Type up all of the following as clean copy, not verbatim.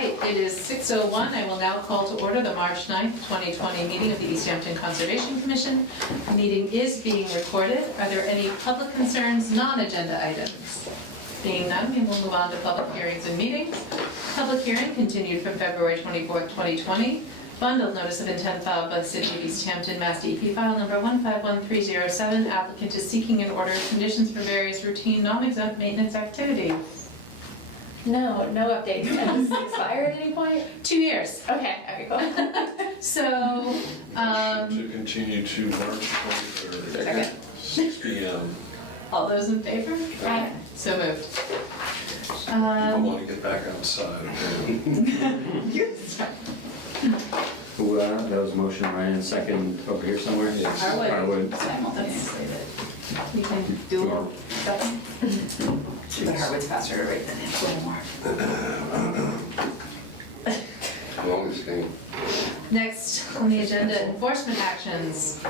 right, it is 6:01. I will now call to order the March 9th, 2020 meeting of the Easthampton Conservation Commission. The meeting is being recorded. Are there any public concerns, non-agenda items? Being none, we will move on to public hearings and meetings. Public hearing continued from February 24th, 2020. Bundled notice of intent filed by the City of Easthampton, Mass. DEP file number 151307. Applicant is seeking an order of conditions for various routine non-exempt maintenance activities. No updates. Has this expired at any point? 2 years. Okay, cool. So, To continue to March 23rd, Okay. 6 p.m. all those in favor? Aye. So moved. I want to get back outside. Who, that was motion, Ryan, and second over here somewhere? Yes. Harwood. Simultaneously. We can do a second. But Harwood's faster to write than him, a little more. Longest game. Next on the agenda, enforcement actions.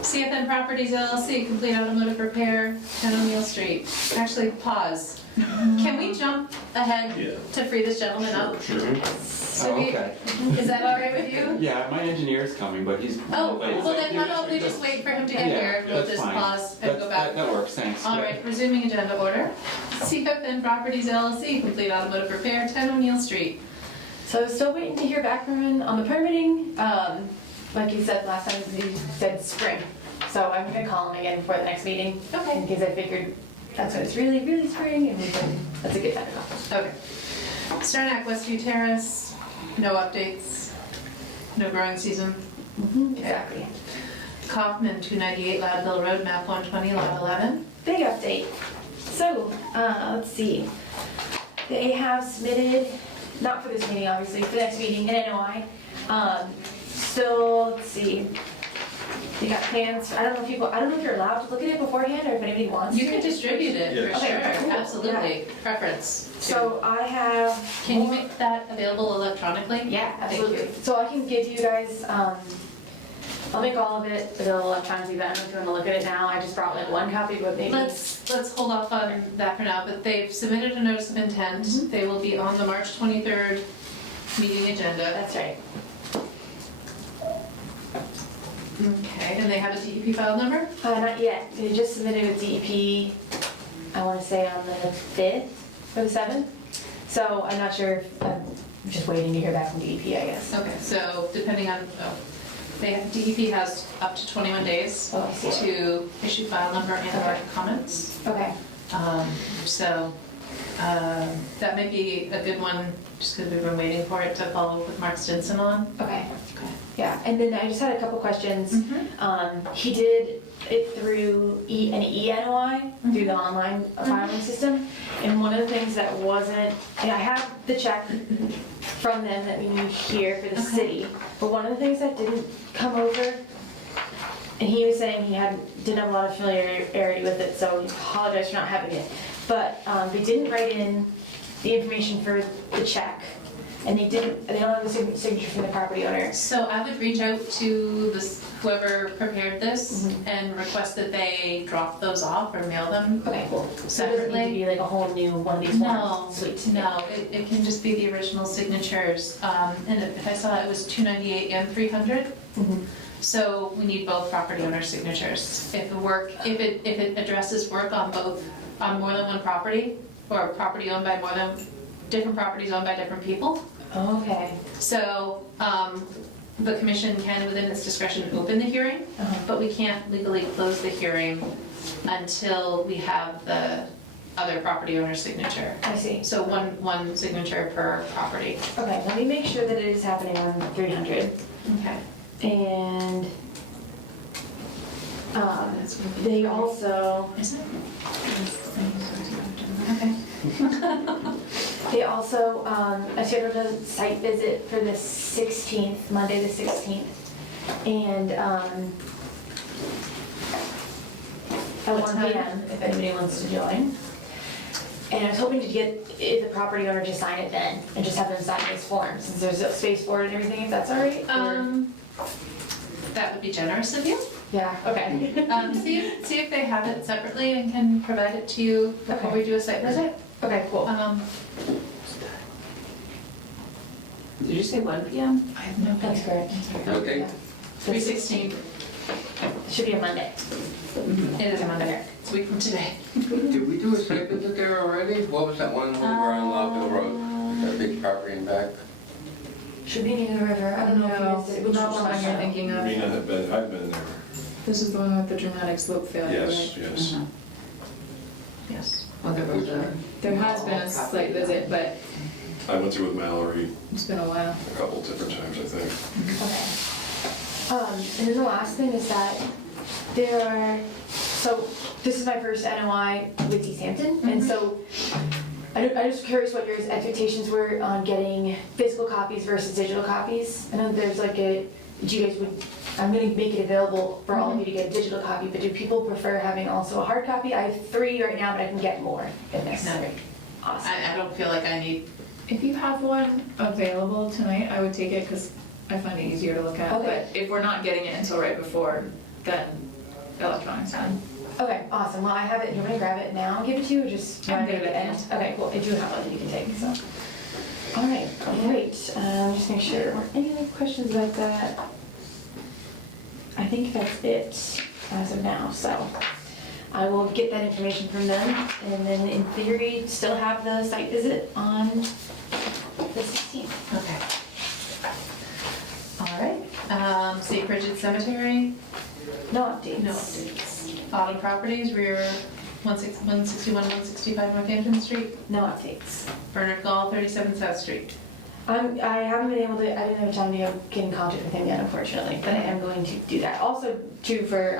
CFN Properties LLC, complete automotive repair, 10 O'Neill Street. Actually, pause. Can we jump ahead Yeah. to free this gentleman up? Sure. So we- Is that all right with you? Yeah, my engineer's coming, but he's. Oh, well then how about we just wait for him to get here? We'll that's just fine. pause and go back. That works, thanks. All right, resuming agenda order. CFN Properties LLC, complete automotive repair, 10 O'Neill Street. So still waiting to hear back from him on the permitting. Like you said last time, you said spring. So I'm gonna call him again before the next meeting. Okay. Because I figured that's when it's really, really spring and that's a good time to call. Okay. Starnack Westview Terrace, no updates, no growing season. Exactly. Kaufman, 298 Loudville Road, map 120, lot 11. Big update. So, let's see. They have submitted, not for this meeting, obviously, for the next meeting, an NOI. So, let's see. They got plans, I don't know if you're allowed to look at it beforehand or if anybody wants to. You can distribute it, for Yes. Okay, sure, cool. absolutely, preference. to- So I have. Can you more- make that available electronically? Yeah, Thank absolutely. you. So I can give you guys, I'll make all of it available electronically, but I don't know if you want to look at it now. I just brought like one copy, but maybe. Let's hold off on that for now, but they've submitted a notice of intent. They will be on the March 23rd meeting agenda. That's right. Okay, and they have a DEP file number? Not yet. They just submitted a DEP, I want to say on the 5th or the 7th. So I'm not sure if, I'm just waiting to hear back from DEP, I guess. Okay, so depending on, DEP has up to 21 days Oh, I see. to issue file number and/or comments. Okay. So that may be a good one, just because we've been waiting for it to follow up with Mark Stinson on. Okay. Okay. Yeah, and then I just had a couple questions. He did it through an e-NOI, through the online filing system. And one of the things that wasn't, and I have the check from them that we need here for the Okay. city, but one of the things that didn't come over, and he was saying he didn't have a lot of familiarity with it, so he apologized for not having it. But they didn't write in the information for the check, and they don't have the signature from the property owner. So I would reach out to whoever prepared this and request that they drop those off or mail them. Okay, cool. So it doesn't need to be like a whole new one of these No, forms? Sweet. no, it can just be the original signatures. And if I saw it was 298 and 300. So we need both property owner signatures. If it addresses work on more than one property, or property owned by different properties owned by different people. Okay. So the commission can, within its discretion, open the hearing, but we can't legally close the hearing until we have the other property owner's signature. I see. So one signature per property. Okay, let me make sure that it is happening on 300. Okay. And they also, Is it? I scheduled a site visit for the 16th, Monday the 16th. And at 1 p.m. if anybody wants to join. And I was hoping to get the property owner to sign it then and just have them sign this form since there's a space for it and everything, if that's all right? That would be generous of you. Yeah, okay. See if they have it separately and can provide it to you before Okay. we do a site visit. Okay, cool. Did you say 1 PM? I have no That's correct. Okay. 3/16. Should be a Monday. It is a Monday. It's a week from today. Did we do a site visit there already? What was that one over on Lockville Road? That big property in back? Should be near the river. I don't know if you missed it. It was Not the one you're thinking You of. mean I've been there. This is the one with the dramatic slope failure, Yes, right? yes. Yes. Well, there has been a site visit, but I went through with Mallory it's been a while. a couple different times, I think. Okay. And then the last thing is that there are, so this is my first NOI with Easthampton, and so I'm just curious what your expectations were on getting physical copies versus digital copies. I know there's like you guys would, I'm gonna make it available for all of you to get a digital copy, but do people prefer having also a hard copy? I have 3 right now, but I can get more if necessary. Awesome. I don't feel like I need, If you have one available tonight, I would take it because I find it easier to look at. Okay. But if we're not getting it until right before, then electronic's fine. Okay, awesome. Well, I have it. You want me to grab it now and give it to you, or just? I'm want me good to at end? it. Okay, cool. If you have one, then you can take. So. All right, great. Just make sure. Any other questions about that? I think that's it as of now. So I will get that information from them, and then in theory, still have the site visit on the 16th. okay. All right. St. Bridget's Cemetery, No updates. no updates. Autumn Properties, rear 161, 165 Northampton Street. No updates. Bernard Gall, 37 South Street. I haven't been able to, I didn't have time to get in contact with him yet, unfortunately, but I am going to do that. Also, too, for,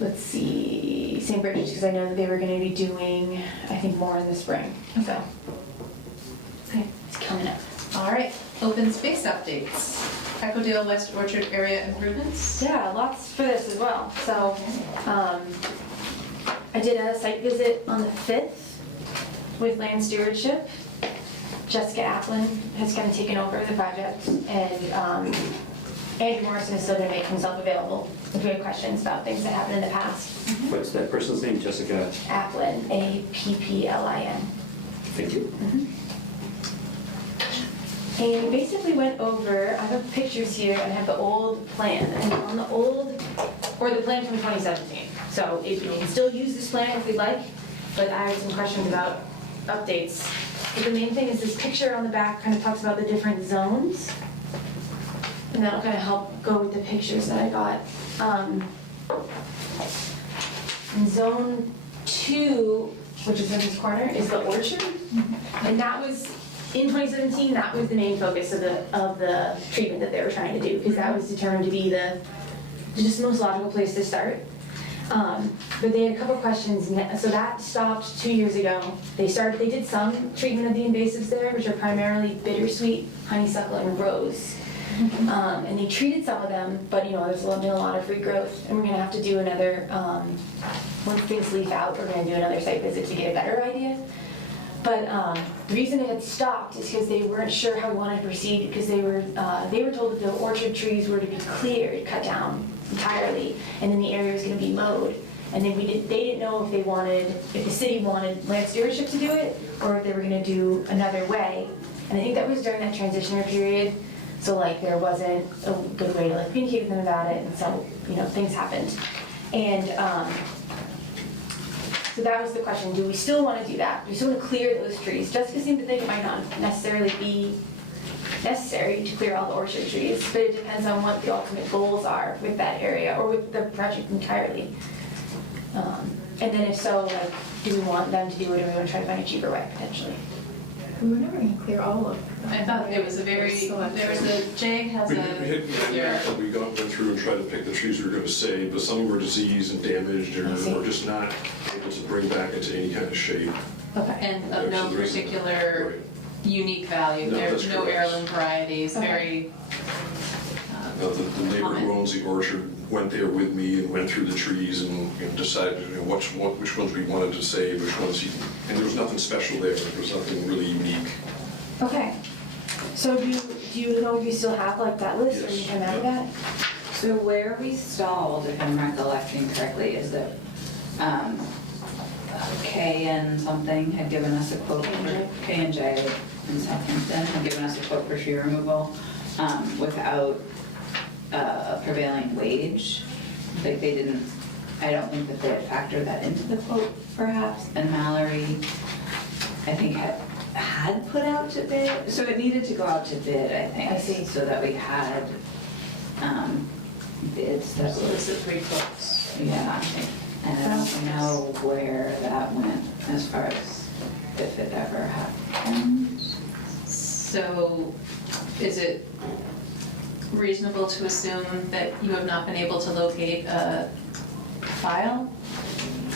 let's see, St. Bridget's, because I know that they were gonna be doing, I think, more in the spring, so. Okay, it's coming up. All right. Open space updates. Echodale West Orchard area improvements. Yeah, lots for this as well. So, I did a site visit on the 5th with land stewardship. Jessica Applin has kind of taken over the project, and Andrew Morrison is still gonna make himself available if you have questions about things that happened in the past. What's that person's name? Jessica? Applin, Applin. Thank you. And we basically went over, I have pictures here, and I have the old plan, and on the old, or the plan from 2017. So we can still use this plan if we'd like, but I have some questions about updates. But the main thing is this picture on the back kind of talks about the different zones. And that'll kind of help go with the pictures that I got. In zone 2, which is in this corner, is the orchard. And that was, in 2017, that was the main focus of the treatment that they were trying to do, because that was determined to be the just most logical place to start. But they had a couple questions, and so that stopped 2 years ago. They did some treatment of the invasives there, which are primarily bittersweet, honeysuckle, and rose. And they treated some of them, but there's been a lot of regrowth, and we're gonna have to do another, once things leaf out, we're gonna do another site visit to get a better idea. But the reason it had stopped is because they weren't sure how we wanted to proceed, because they were told that the orchard trees were to be cleared, cut down entirely, and then the area was gonna be mowed. And then they didn't know if the city wanted land stewardship to do it, or if they were gonna do another way. And I think that was during that transitional period, so there wasn't a good way to communicate with them about it, and so, things happened. And so that was the question, do we still want to do that? Do we still want to clear those trees? Jessica seemed to think it might not necessarily be necessary to clear all the orchard trees, but it depends on what the ultimate goals are with that area, or with the project entirely. And then if so, do we want them to do it, or do we want to try to find a cheaper way, potentially? We were never gonna clear all of them. I thought it was Jay has We a, had we went through and tried to pick the trees we were gonna save, but some were diseased and damaged, I see. or just not able to bring back into any kind of shape. Okay. and of no particular Right. unique value. No, There's that's no correct. heirloom varieties, Okay. very, The neighbor who owns the orchard went there with me and went through the trees and decided which ones we wanted to save, which ones and there was nothing special there. There was nothing really unique. Okay. So do you know if you still have that list, or you Yes. can add that? So where we stalled, if I'm recollecting correctly, is that K and something had given us a quote for, K&J in Southampton had given us a quote for tree removal without a prevailing wage. Like they didn't, I don't think that they had factored that into the quote perhaps. And Mallory, I think had put out to bid, so it needed to go out to bid, I think. I see. So that we had bids that So were, this is 3 quotes. yeah. And I don't know where that went as far as if it ever happened. So is it reasonable to assume that you have not been able to locate a file?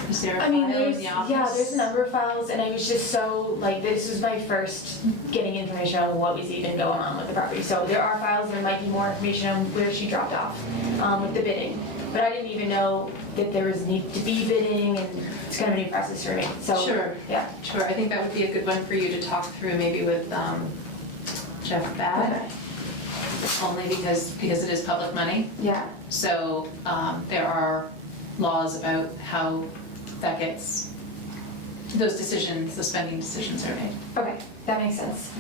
Is there a I mean, file in there's, the office? yeah, there's a number of files, and I was just so, like, this was my first getting information on what was even going on with the property. So there are files, there might be more information on where she dropped off with the bidding. But I didn't even know that there was need to be bidding, and it's kind of a new process for me, so. Sure. Yeah. Sure, I think that would be a good one for you to talk through maybe with Jeff Babb, Okay. only because it is public money. Yeah, So there are laws about how that gets, those decisions, the spending decisions are made. okay, that makes sense.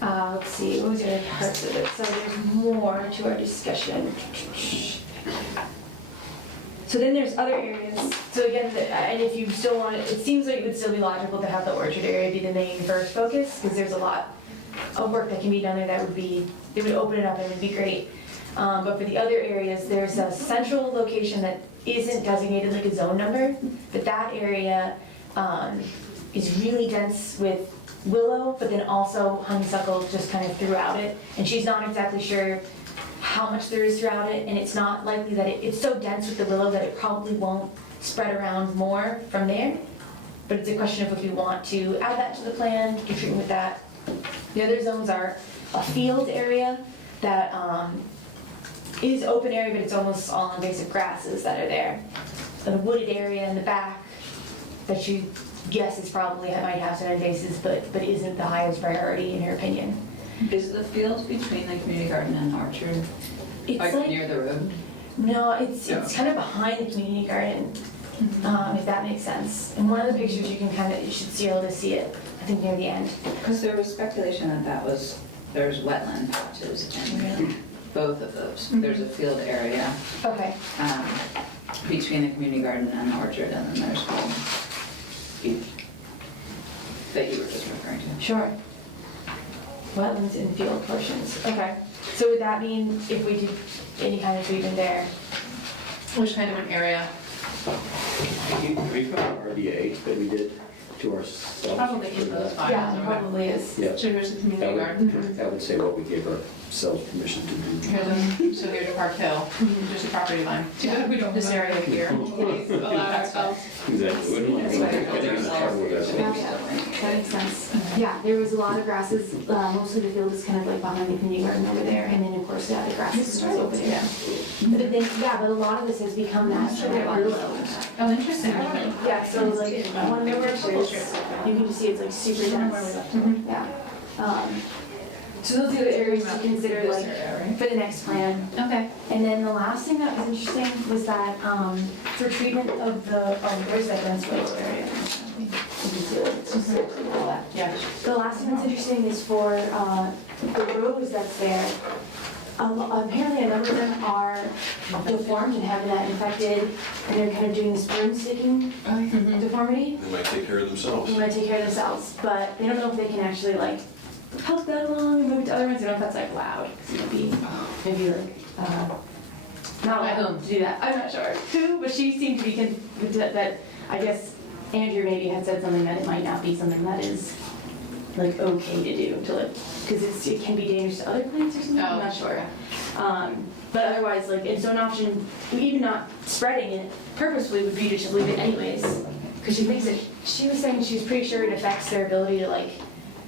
Let's see, what was the other parts of it? So there's more to our discussion. So then there's other areas, so again, and if you still want it seems like it would still be logical to have the orchard area be the main first focus, because there's a lot of work that can be done there that would be, it would open it up and it would be great. But for the other areas, there's a central location that isn't designated like a zone number, but that area is really dense with willow, but then also honeysuckle just kind of throughout it, and she's not exactly sure how much there is throughout it, and it's not likely that it's so dense with the willow that it probably won't spread around more from there. But it's a question of if we want to add that to the plan, do treatment with that. The other zones are a field area that is open area, but it's almost all invasive grasses that are there. A wooded area in the back that you guess is probably, might have some invasives, but isn't the highest priority in your opinion. Is the field between the community garden and orchard, It's like, near the road? no, it's kind of behind the community garden, if that makes sense. In one of the pictures, you should be able to see it, I think near the end. Because there was speculation that there's wetland patches in both of those. There's a field area Okay, between the community garden and the orchard, and then there's one that you were just referring to. sure. Wetlands and field portions, okay. So would that mean if we did any kind of treatment there? Which kind of an area? We've got an RDA that we did to ourselves. Probably in those files. Yeah, it okay. probably is. Yeah, So here's the that community garden. would, that would say what we gave ourselves permission to do. So here's Park Hill, there's the property line. Too bad we don't This have area here. Please allow ourselves. Exactly. We don't- That's why I think we it's trouble with that. Yeah, that makes sense. Yeah, there was a lot of grasses, mostly the field is kind of like behind the community garden over there, and then of course, yeah, the grasses is over there. But then, but a lot of this has become that sort of willow. Oh, interesting. Yeah, so like, one of the pictures, you can just see it's like super dense. Yeah. So those are the areas to consider like for the next plan. Okay. And then the last thing that was interesting was that for treatment of the, there's that dense willow area. You can see it, it's just like all that. Yeah. The last thing that's interesting is for the rows that's there. Apparently a number of them are deformed and have that infected, and they're kind of doing this broomsticking deformity. They might take care of themselves. They might take care of themselves, but they don't know if they can actually like help that along and move it to other ones. They don't know if that's like allowed. It would be maybe like not By allowed whom? to do that. I'm not sure who, but she seemed to be that. I guess Andrew maybe had said something that it might not be something that is like okay to do to like because it can be dangerous to other plants or something. I'm not sure. But otherwise, like, and so an option, even not spreading it purposefully, would be to just leave it anyways. Because she thinks it, she was saying she's pretty sure it affects their ability to, like,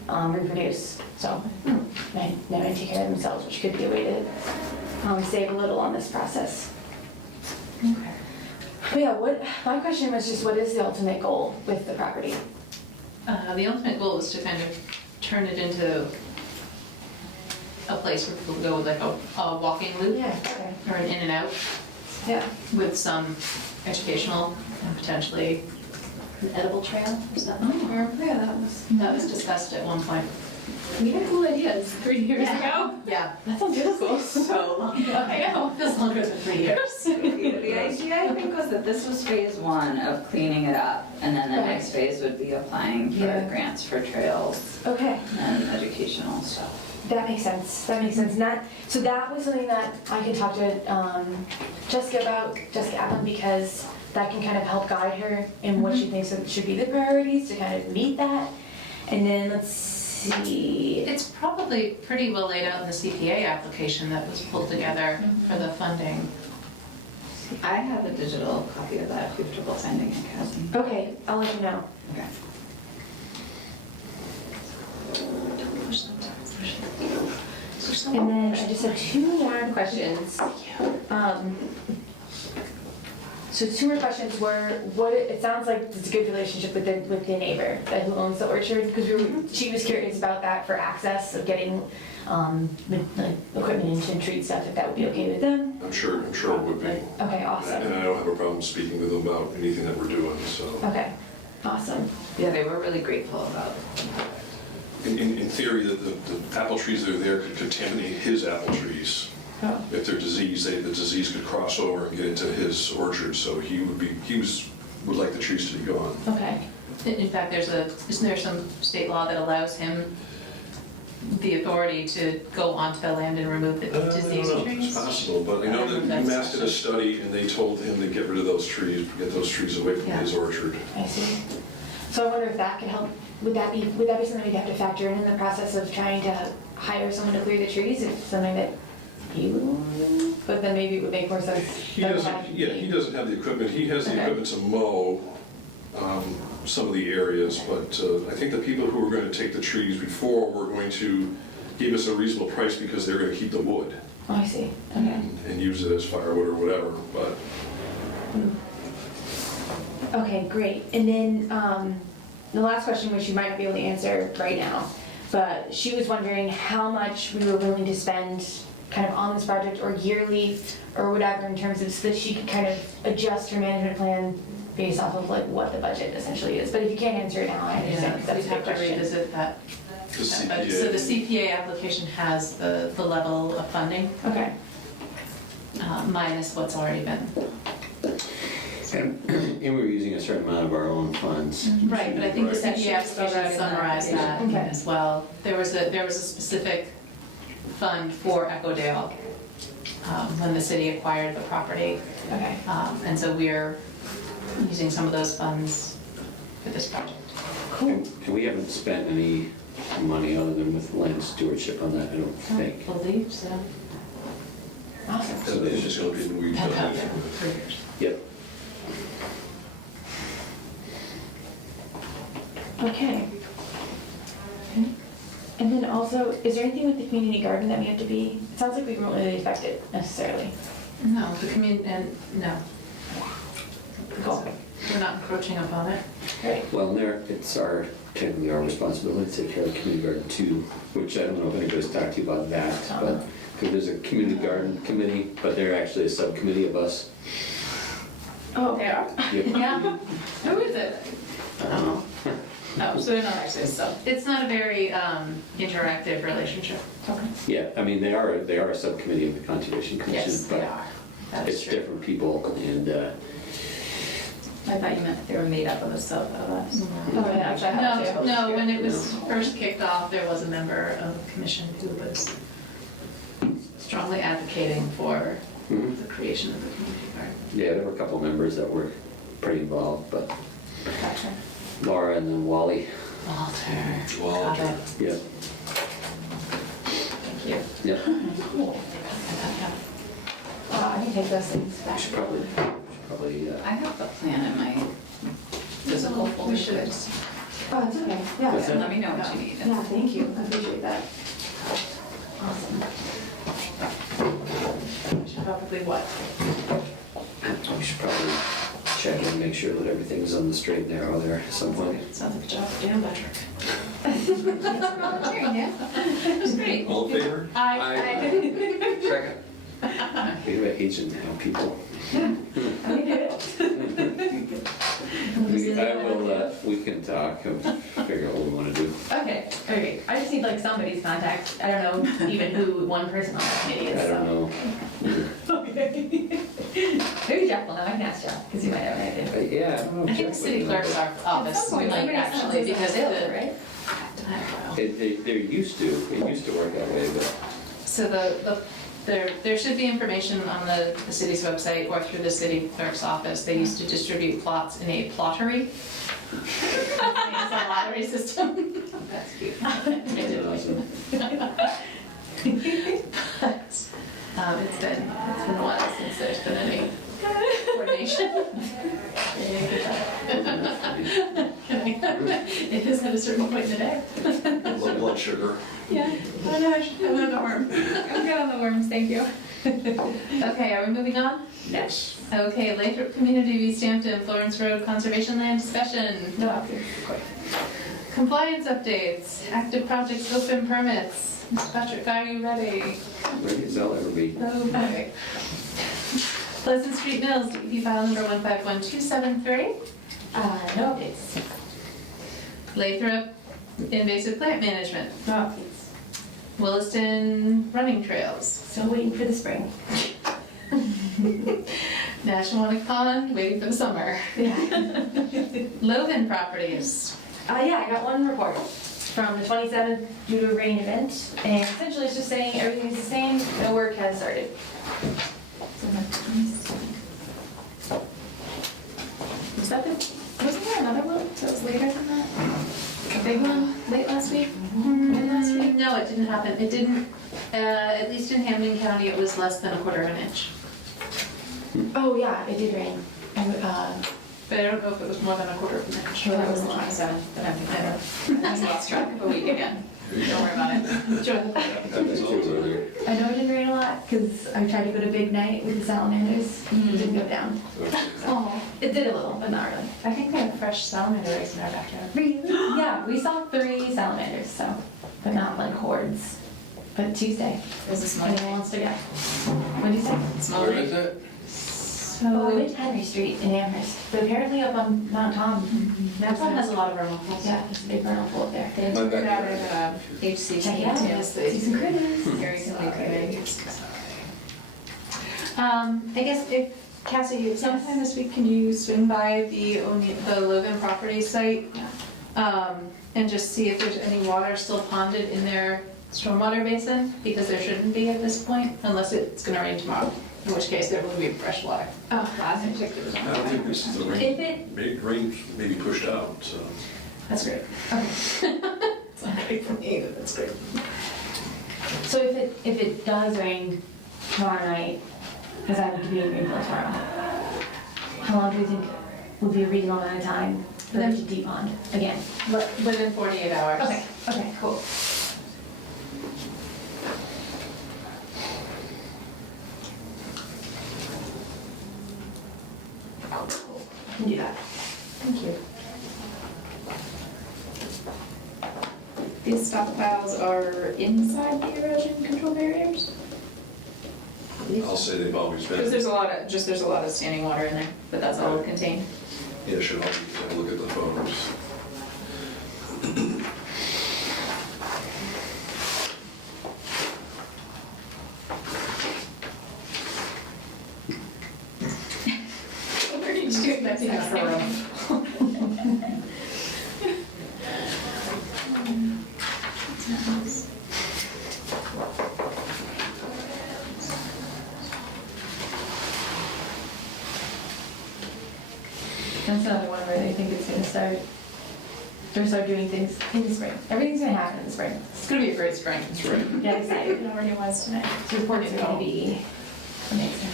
reproduce. So, they might take care of themselves, which could be a way to save a little on this process. Okay. But yeah, my question was just, what is the ultimate goal with the property? The ultimate goal is to kind of turn it into a place where people go with like a walking loop Okay. or an in and out Yeah. with some educational and potentially An edible trail, is that? Oh, yeah, That was discussed at one point. we had cool ideas 3 years ago. Yeah. That sounds really cool. So long. I know. Feels longer than 3 years. The idea, I think, was that this was phase one of cleaning it up, and then the Right. next phase would be applying for Yeah. grants for trails Okay. and educational stuff. That makes sense. That makes sense. And that, so that was something that I can talk to Jessica Allen, because that can kind of help guide her in what she thinks that should be the priorities to kind of meet that. And then let's see. It's probably pretty well laid out in the CPA application that was pulled together for the funding. I have a digital copy of that if you have trouble finding it, Cassie. Okay, I'll let you know. Okay. And then I just have 2 more questions. So 2 more questions were, it sounds like it's a good relationship with the neighbor that who owns the orchard, because she was curious about that for access of getting like equipment and treat stuff, if that would be okay with them. I'm sure it would be. Okay, awesome. And I don't have a problem speaking with them about anything that we're doing, so. Okay, awesome. Yeah, they were really grateful about In theory, the apple trees that are there could contaminate his apple trees. Oh, If they're diseased, the disease could cross over and get into his orchard, so he would like the trees to be gone. okay. In fact, isn't there some state law that allows him the authority to go onto the land and remove the I don't diseased know if trees? it's possible, but I know that That's- UMass did a study and they told him to get rid of those trees, get those trees away from Yeah. his orchard. I see. So I wonder if that could help, would that be something we'd have to factor in the process of trying to hire someone to clear the trees, if something that you, but then maybe it would make more sense. He doesn't have the equipment, he has the Okay. equipment to mow some of the areas, but I think the people who were going to take the trees before were going to give us a reasonable price because they're going to keep the wood Oh, I see, okay. and use it as firewood or whatever, but Okay, great. And then the last question, which you might not be able to answer right now, but she was wondering how much we were willing to spend kind of on this project, or yearly or whatever, in terms of, so that she could kind of adjust her management plan based off of like what the budget essentially is. But if you can't answer it now, I understand, because Yeah, that's we'd a have big to question. revisit that. the So CPA. the CPA application has the level of funding Okay, minus what's already been. And we're using a certain amount of our own funds. Right, but I think the Right. CPA application summarized that Okay. as well. There was a specific fund for Echodale when the city acquired the property. okay. And so we're using some of those funds for this project. Cool. And we haven't spent any money other than with land stewardship on that, I don't think. I believe so. Awesome. And it's just going to be, we've done Have anything been with. for years. Yep. Okay. And then also, is there anything with the community garden that we have to be, it sounds like we won't really affect it necessarily. No, the community, and no, Cool. we're not encroaching upon it. Great. Well, it's technically our responsibility to take care of the community garden too, which I don't know if anybody's talked to you about that, but, because there's a community garden committee, but they're actually a subcommittee of us. Oh, They are? Yep. Yeah, Who is it? I don't know. Oh, so they're not actually a sub. it's not a very interactive relationship. Okay. Yeah, I mean, they are a subcommittee of the Conservation Commission, Yes, they but are. That is it's true. different people, and I thought you meant that they were made up of a sub of us. Oh, yeah, which I have to. No, when it was first kicked off, there was a member of the commission who was strongly advocating for Mhm. the creation of the community garden. yeah, there were a couple of members that were pretty involved, but Gotcha. Laura and then Wally, Walter. Walter. Got it. yeah, Thank you. yeah. Cool. I can take those things We back. should probably, I have the plan in my physical folder. We should. Oh, it's okay. Yeah. What's that? Let me know what you need. Yeah, thank you. I appreciate that. Awesome. We should probably what? we should probably check and make sure that everything's on the straight and narrow there at some point. Sounds like a job for Dan Patrick. Volunteering, yeah. That was great. All in favor? Aye. Second. We have an agent now, people. I can do it. We can talk and figure out what we want to do. Okay, I just need like somebody's contact. I don't know even who one person on the committee is. I don't know. Okay. Maybe Jeff will know. I can ask Jeff because he might have an idea. Yeah, I don't know. I think the city clerk's office, we might actually, because it would. right? I don't know. They're used to, it used to work that way, but So there should be information on the city's website or through the city clerk's office. They used to distribute plots in a plottery. It's a lottery system. That's cute. it's awesome. But it's been a while since there's been any coordination. It is at a certain point in the day. Low blood sugar. Yeah, I know, I'm on the worm. I'm good on the worms, thank you. Okay, are we moving on? Yes. Okay, Lathrop Community of Easthampton, Florence Road Conservation Land Discussion. No, okay. Compliance updates, active project scope and permits. Mr. Patrick, are you ready? Ready as I'll ever be. Okay. Pleasant Street Mills, DEP file number 151273. No updates. Lathrop Invasive Plant Management. No updates. Williston Running Trails. Still waiting for the spring. Nashawanic Pond, waiting for the summer. Yeah. Logan Properties. Yeah, I got one report from the 27th due to a rain event, and essentially it's just saying everything's the same, no work has started. Wasn't there another one that was later than that? A big one, late last week? Mid last week? No, it didn't happen. It didn't, at least in Hamden County, it was less than a quarter of an inch. Oh yeah, it did rain. And, But I don't know if it was more than a quarter of an inch. well, that was the 27th, but I'm thinking of. I lost track of a week again. Don't worry about it. Enjoy the Happens all the time. I know it didn't rain a lot because I tried to go to big night with the salamanders. It didn't go down. Oh, It did a little, but not really. I think we have fresh salamander eggs in our backyard. Really? Yeah, we saw 3 salamanders, so, but not like hordes. But Tuesday, Is this if Monday? anyone wants to go. What'd you say? Where is it? Oh, I went to Henry Street in Amherst, but apparently up on Mount Tom. That one has a lot of removals. Yeah, there's a big vernal pool up there. They My took it out backyard. of HCC Check it out. too. Yes, they See some critters. Very quickly. I guess if, Cassie, sometime this week, can you swing by the Logan property site? And just see if there's any water still ponded in their stormwater basin? Because there shouldn't be at this point, unless it's gonna rain tomorrow, in which case there will be fresh water. Oh, Last I checked, it was I don't think this is the if rain, it, rain may be pushed out, so. That's great. okay. It's not great for me, but that's great. So if it does rain tomorrow night, because I have a community rainfall tomorrow, how long do you think would be a reasonable amount of time for them to deep pond again? Within 48 hours. Okay, cool. I can do that. Thank you. These stockpiles are inside the erosion control barriers? I'll say they've always Because been. there's a lot of standing water in there, but that's all contained. Yeah, sure, I'll have a look at the photos. What are you doing next time? That's another one where they think it's gonna start doing things in the spring. Everything's gonna happen in the spring. It's gonna be a great spring. That's right. Get excited. It already was tonight. The reports are gonna be amazing.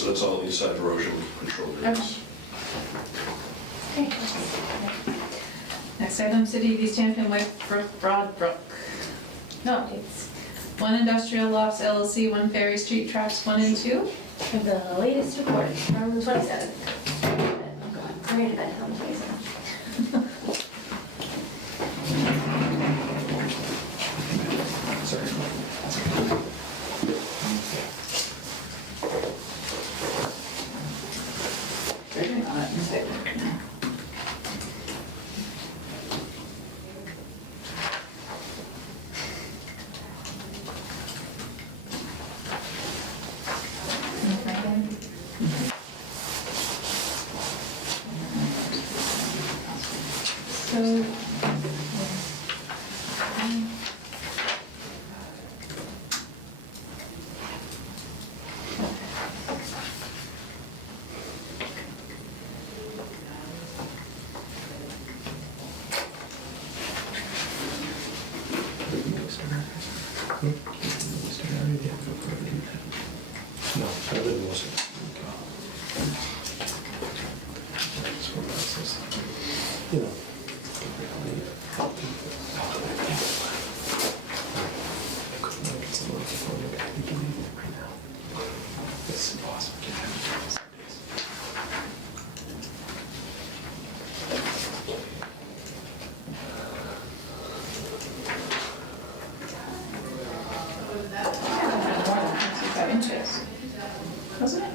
So that's all inside erosion control areas. Okay. Next item, City of Easthampton, White Brook, Broadbrook. No, it's 1 Industrial Lofts LLC, 1 Ferry Street, tracks 1 and 2. the latest report from the 27th. I'm going right to bed on the 27th. They're doing all that inside work now. So, No, I live in Wilson. You know. It's impossible. inches, wasn't it?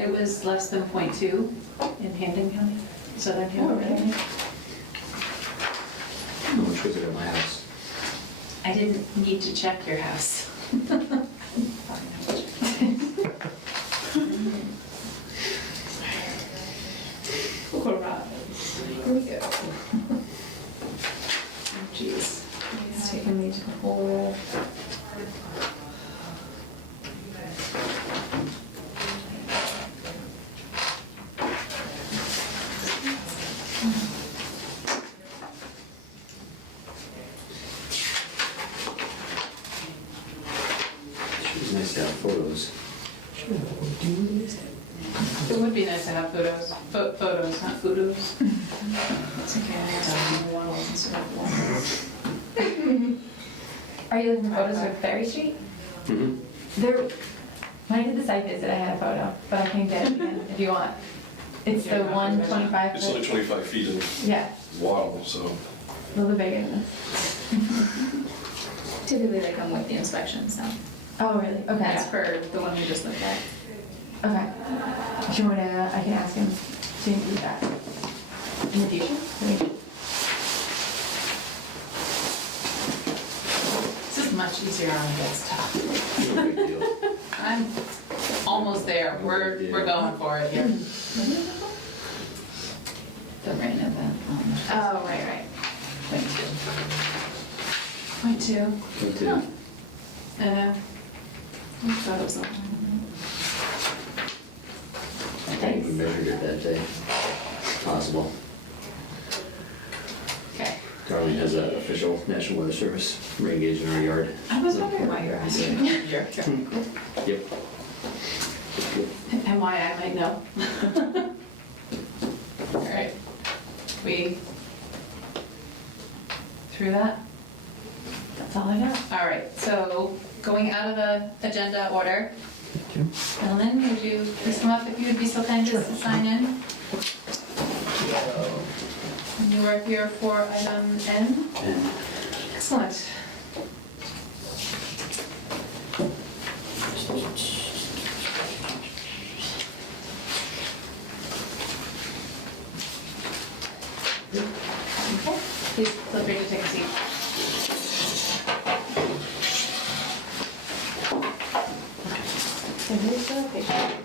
It was less than 0.2 in Hampden County, Southern Hampden County. No one should at my house. I didn't need to check your house. Here we go. Oh, jeez. It's taking me to the whole. It's nice to have photos. It would be nice to have photos. Photos, not photos. It's okay, I have one instead of one. Are you looking for photos of Ferry Street? Mm-hmm. There, when I did the site visit, I had a photo, but I can get it again if you want. It's the 125 It's only foot. 25 feet in Yeah, waddle, so. a little bit bigger than this. Typically they come with the inspections now. Oh, really? Okay. That's for the one we just looked at. Okay. Do you want to, I can ask him to include that in the future? This is much easier on the desktop. No big deal. I'm almost there. We're going for it here. The rain event. Oh, right. 0.2. Me too. I know. I thought it was a lot. I think we measured it that day. Possible. Okay. Darlene has an official National Weather Service rain gauge in our yard. I was wondering why you're asking. Yep. And why I might know. All right. We through that? That's all I got. All right, so going out of the agenda order. Ellen, would you please come up if you would be so kind as to sign in? And you are here for item N? And Excellent. Okay, please feel free to take a seat. And here's the location.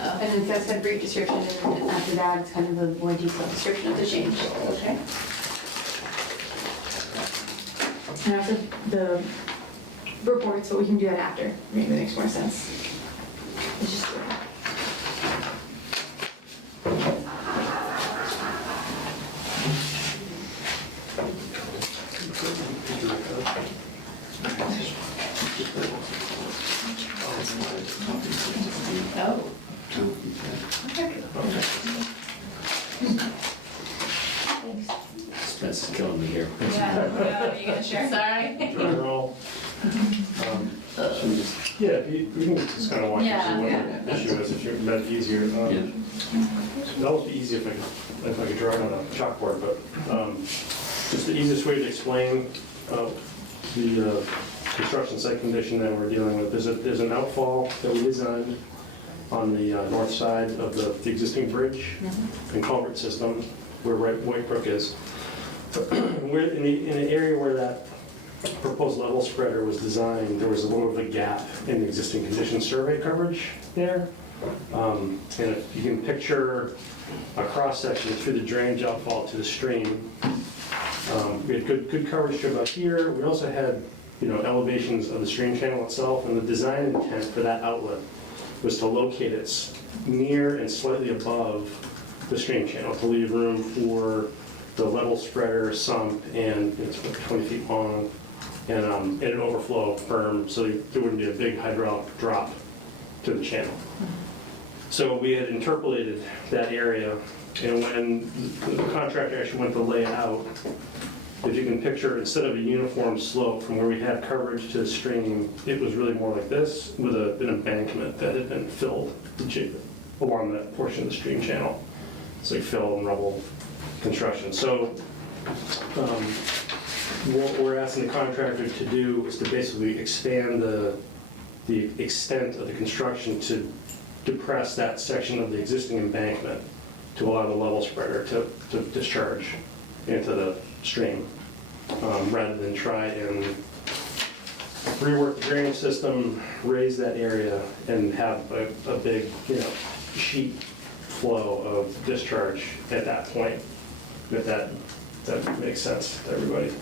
And then that's a brief description, and then after that, it's kind of a more detailed description of the change. Okay. And also the reports, but we can do that after. Maybe it makes more sense. It's just. Oh. Two. Spence is killing me here. Yeah, you gonna share? Sorry. General. Yeah, you can just kind of walk Yeah, through what yeah. the issue is, if you're, that's easier. That would be easy if I could draw it on a chalkboard, but just the easiest way to explain the construction site condition that we're dealing with. There's an outfall that we designed on the north side of the existing bridge and culvert system where White Brook is. We're in the area where that proposed level spreader was designed, there was a little bit of a gap in the existing condition survey coverage there. And if you can picture a cross-section through the drainage outfall to the stream, we had good coverage to about here. We also had, elevations of the stream channel itself, and the design intent for that outlet was to locate it near and slightly above the stream channel to leave room for the level spreader sump, and it's about 20 feet long, and an overflow berm, so there wouldn't be a big hydraulic drop to the channel. So we had interpolated that area, and when the contractor actually went to lay it out, if you can picture, instead of a uniform slope from where we had coverage to the stream, it was really more like this, with an embankment that had been filled along that portion of the stream channel. It's like fill and rubble construction. So what we're asking the contractor to do is to basically expand the extent of the construction to depress that section of the existing embankment to allow the level spreader to discharge into the stream, rather than try and rework the drainage system, raise that area, and have a big, sheet flow of discharge at that point. If that makes sense to everybody.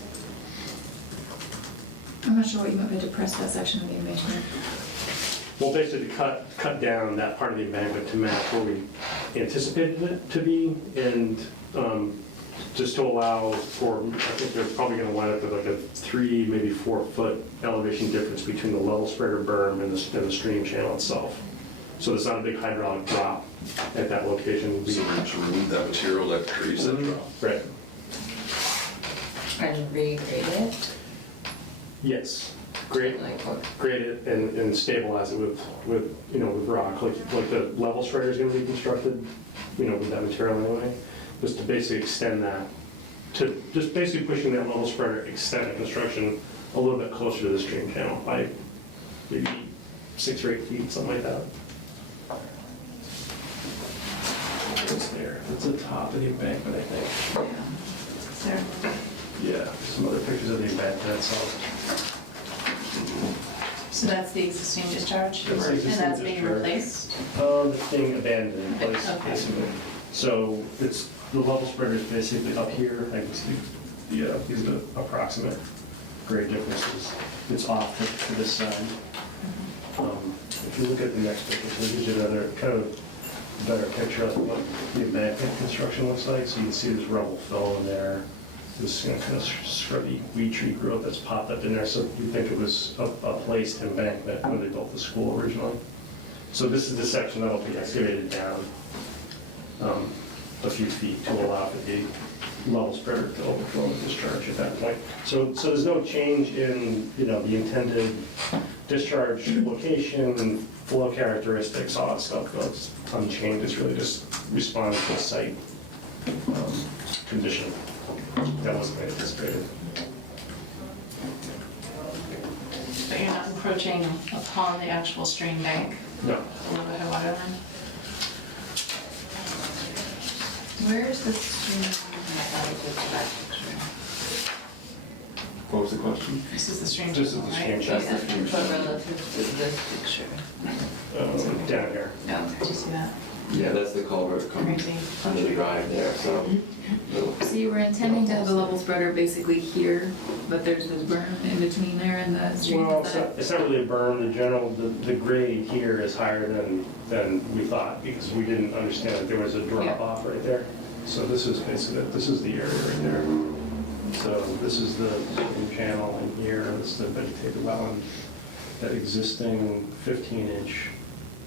I'm not sure what you meant by depress that section of the embankment. We'll basically cut down that part of the embankment to match where we anticipated it to be, and just to allow for, I think they're probably going to wind up with like a 3, maybe 4 foot elevation difference between the level spreader berm and the stream channel itself. So there's not a big hydraulic drop at that location. So remove that material that creates that drop. Right. And regrade it? Yes. Grade Like what? it and stabilize it with rock, like the level spreader is going to be constructed, with that material anyway. Just to basically extend that, to just basically pushing that level spreader extent of construction a little bit closer to the stream channel by maybe 6 or 8 feet, something like that. It's there. It's the top of the embankment, I think. There. Yeah, some other pictures of the embankment itself. So that's the existing discharge? That's the existing And that's being discharge. replaced? The thing abandoned in place, Okay. basically. So it's, the level spreader is basically up here. I can see these are the approximate grade differences. It's off to this side. If you look at the next picture, so it gives you another kind of better picture of what the embankment construction looks like. So you can see there's rubble fill in there. This kind of scrubby weed tree growth that's popped up in there. So you'd think it was a placed embankment when they built the school originally. So this is the section that'll be excavated down a few feet to allow for the level spreader to overflow and discharge at that point. So there's no change in, the intended discharge location and flow characteristics, all that stuff goes unchanged. It's really just responding to the site condition that wasn't anticipated. But you're not encroaching upon the actual stream bank, No. a little bit of water line? Where's the stream? What was the question? This is the stream This is channel, the right? stream channel. But relative to this picture? Down here. No. Do you see that? Yeah, that's the culvert coming Crazy. under the drive there, so. So you were intending to have the level spreader basically here, but there's this berm in between there and the stream. Well, Is that- it's not really a berm. The grade here is higher than we thought because we didn't understand that there was a drop off right there. So this is basically, this is the area right there. So this is the stream channel in here, this is the vegetative wetland. that existing 15-inch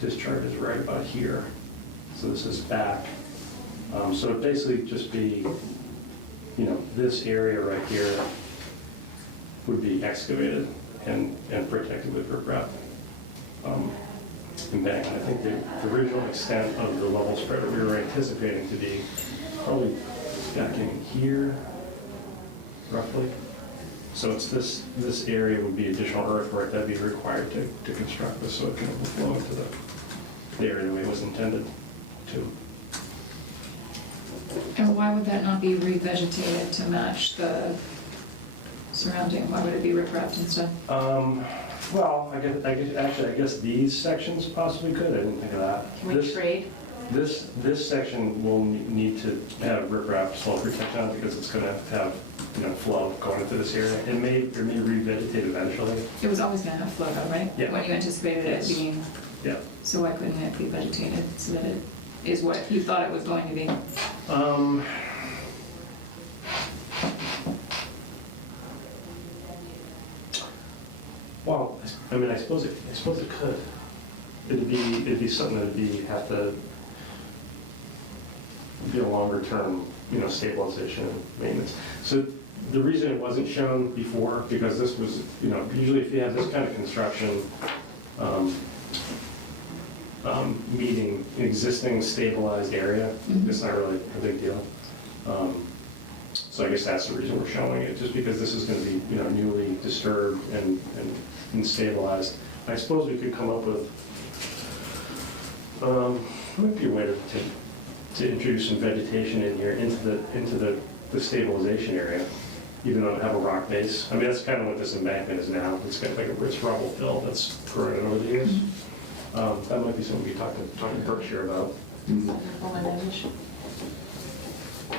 discharge is right about here. So this is back. So it'd basically just be, you know, this area right here would be excavated and protected with riprap embankment. I think the original extent of the level spreader we were anticipating to be probably back in here, roughly. So it's this area would be additional earthwork that'd be required to construct this so it can overflow into the area the way it was intended to. And why would that not be revegetated to match the surrounding? Why would it be riprap instead? Well, I guess these sections possibly could. I didn't think of that. Can we trade? This section will need to have riprap slope protection on it because it's going to have, you know, flow going into this area. It may revegetate eventually. It was always gonna have flow though, right? Yeah. When you anticipated it Yes. being, Yeah. so why couldn't it be vegetated so that it is what you thought it was going to be? Well, I mean, I suppose it could. It'd be something that'd have to be a longer term, you know, stabilization and maintenance. So the reason it wasn't shown before, because this was, you know, usually if you have this kind of construction, meeting an existing stabilized area, it's not really a big deal. So I guess that's the reason we're showing it, just because this is going to be, you know, newly disturbed and stabilized. I suppose we could come up with, might be a way to introduce some vegetation in here into the stabilization area, even though it have a rock base. I mean, that's kind of what this embankment is now. It's got like a rich rubble fill that's grown over the years. That might be something we talk to Berkshire about.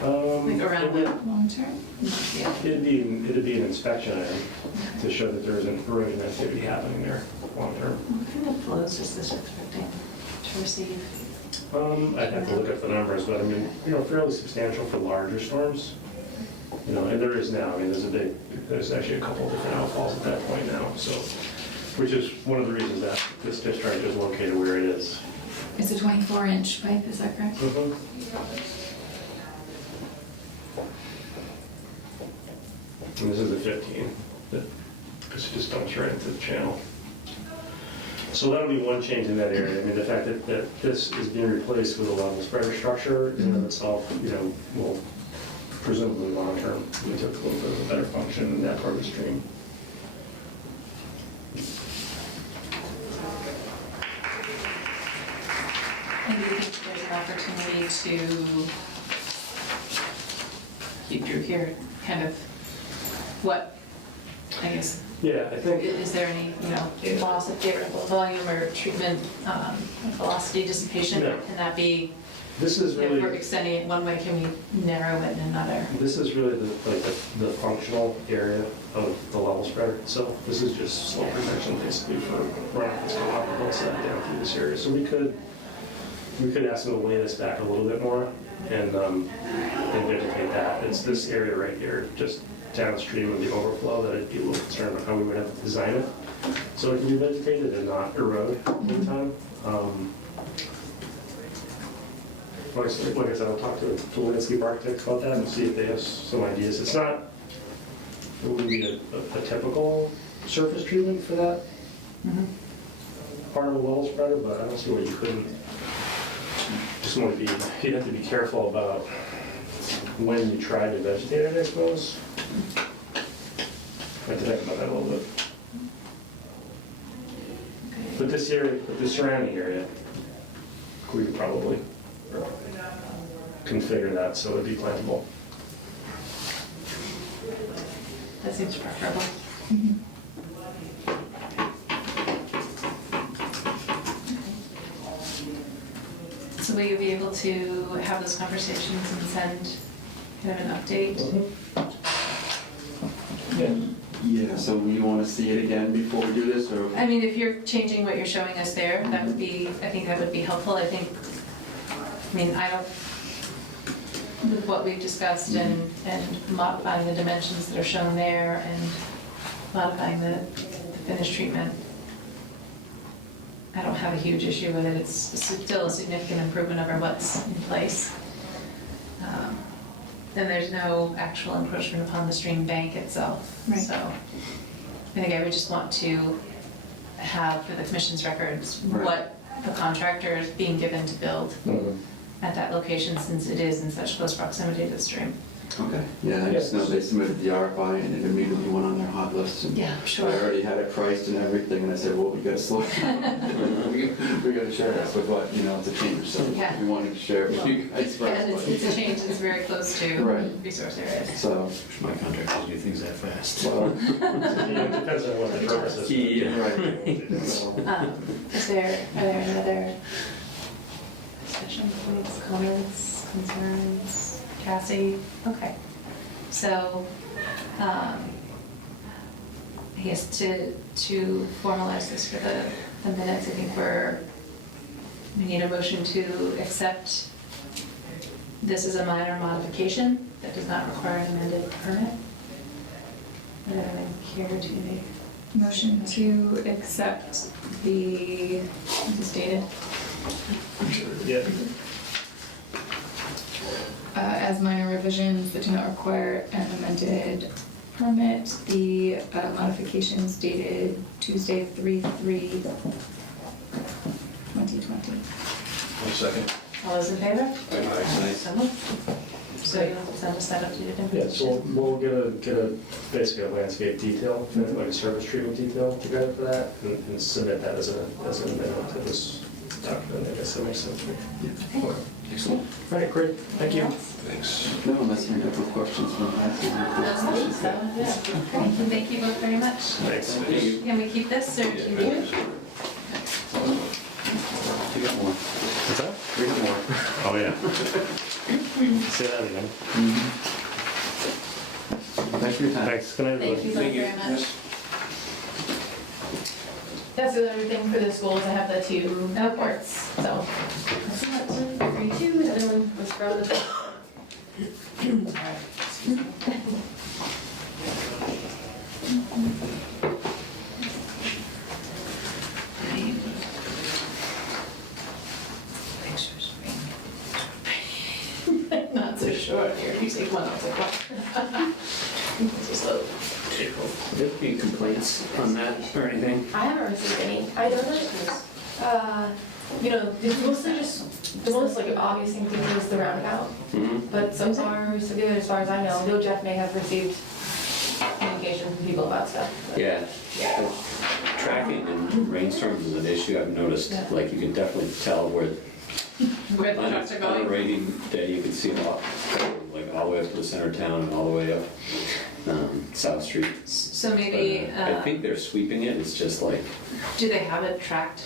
Like around the Long term? yeah. It'd be an inspection item to show that there isn't erosion activity happening there long term. What kind of flows is this expecting to receive? I'd have to look up the numbers, but I mean, you know, fairly substantial for larger storms. You know, and there is now. I mean, there's actually a couple of different outfalls at that point now. So, which is one of the reasons that this discharge is located where it is. It's a 24-inch pipe, is that correct? And this is the 15 that just dumps right into the channel. So that'll be one change in that area. I mean, the fact that this is being replaced with a level spreader structure in and of itself, you know, will presumably long term lead to a little bit of a better function in that part of the stream. And do you think there's an opportunity to keep Drew here, kind of, what, I guess, Yeah, I think. is there any, you know, loss of favorable volume or treatment, velocity dissipation? No. Can that be, This is if we're really, extending it one way, can we narrow it in another? this is really the functional area of the level spreader itself. This is just slope protection basically for runoff that's going up the hillside down through this area. So we could ask them to lay this back a little bit more and vegetate that. It's this area right here, just downstream of the overflow, that I'd be a little concerned about how we would have to design it so it can be vegetated and not erode in time. Like I said, I'll talk to the landscape architects about that and see if they have some ideas. It wouldn't be a typical surface treatment for that part of the level spreader, but I don't see why you couldn't. Just want to be, you'd have to be careful about when you try to vegetate it, I suppose. I have to think about that a little bit. But this area, the surrounding area, we could probably configure that so it'd be plantable. That seems preferable. So will you be able to have those conversations and send kind of an update? Yeah, so we want to see it again before we do this, or? I mean, if you're changing what you're showing us there, that would be, I think that would be helpful. I mean, I don't, with what we've discussed and modifying the dimensions that are shown there and modifying the finish treatment, I don't have a huge issue with it. It's still a significant improvement over what's in place. Then there's no actual encroachment upon the stream bank itself. Right. So I think I would just want to have for the commission's records Right. what the contractor is being given to build at that location, since it is in such close proximity to the stream. Okay, yeah, I just know they submitted the RFI and it immediately went on their hot list. And Yeah, I already had it priced and everything, and I said, well, we gotta slow it down. We gotta share this with what, it's a change, so Yeah. we wanted to share it with you guys And first. it's a change that's very close to Right. resource areas. So, My contractors do things that fast. well, Depends on what the purpose is. Yeah. right. So, Are there any other discussion points, comments, concerns? Cassie? Okay. So, I guess to formalize this for the minutes, I think we need a motion to accept this as a minor modification that does not require an amended permit. Would anyone care to make? Motion to accept the, is this dated? Yeah. As minor revisions that do not require an amended permit, the modifications dated Tuesday, 3/3/2020. One second. All those in favor? Aye. So moved. So you'll send us that updated Yeah, information? so we'll get a basically a landscape detail, like a surface treatment detail together for that, and submit that as an amendment to this document. I guess that makes sense. Okay. excellent. All right, great, thank you. Thanks. No, unless you have questions from Cassie. Thank you both very much. Thanks. Can we keep this, or can we? You got more. What's that? We got more. Oh, yeah. Say that again. Thanks for your time. Thanks, good night, everybody. Thank you both very much. That's the other thing for the schools, I have the two courts, so. That's one for you two, the other one was for the. Not so short here. You take one, I'll take one. Just a- Have there been complaints on that or anything? I haven't received any. I don't know. It's mostly just, the most like obvious thing is the roundabout. Mm-hmm. But so far, so good as far as I know. Though Jeff may have received communication from people about stuff. but- Yeah. Tracking in rainstorms is an issue I've noticed. Yeah. Like you can definitely tell where Where the trucks are on a going. rainy day, you can see them all, like all the way up to the center of town and all the way up South Street. So But, maybe, I think they're sweeping it. It's just like, do they have it tracked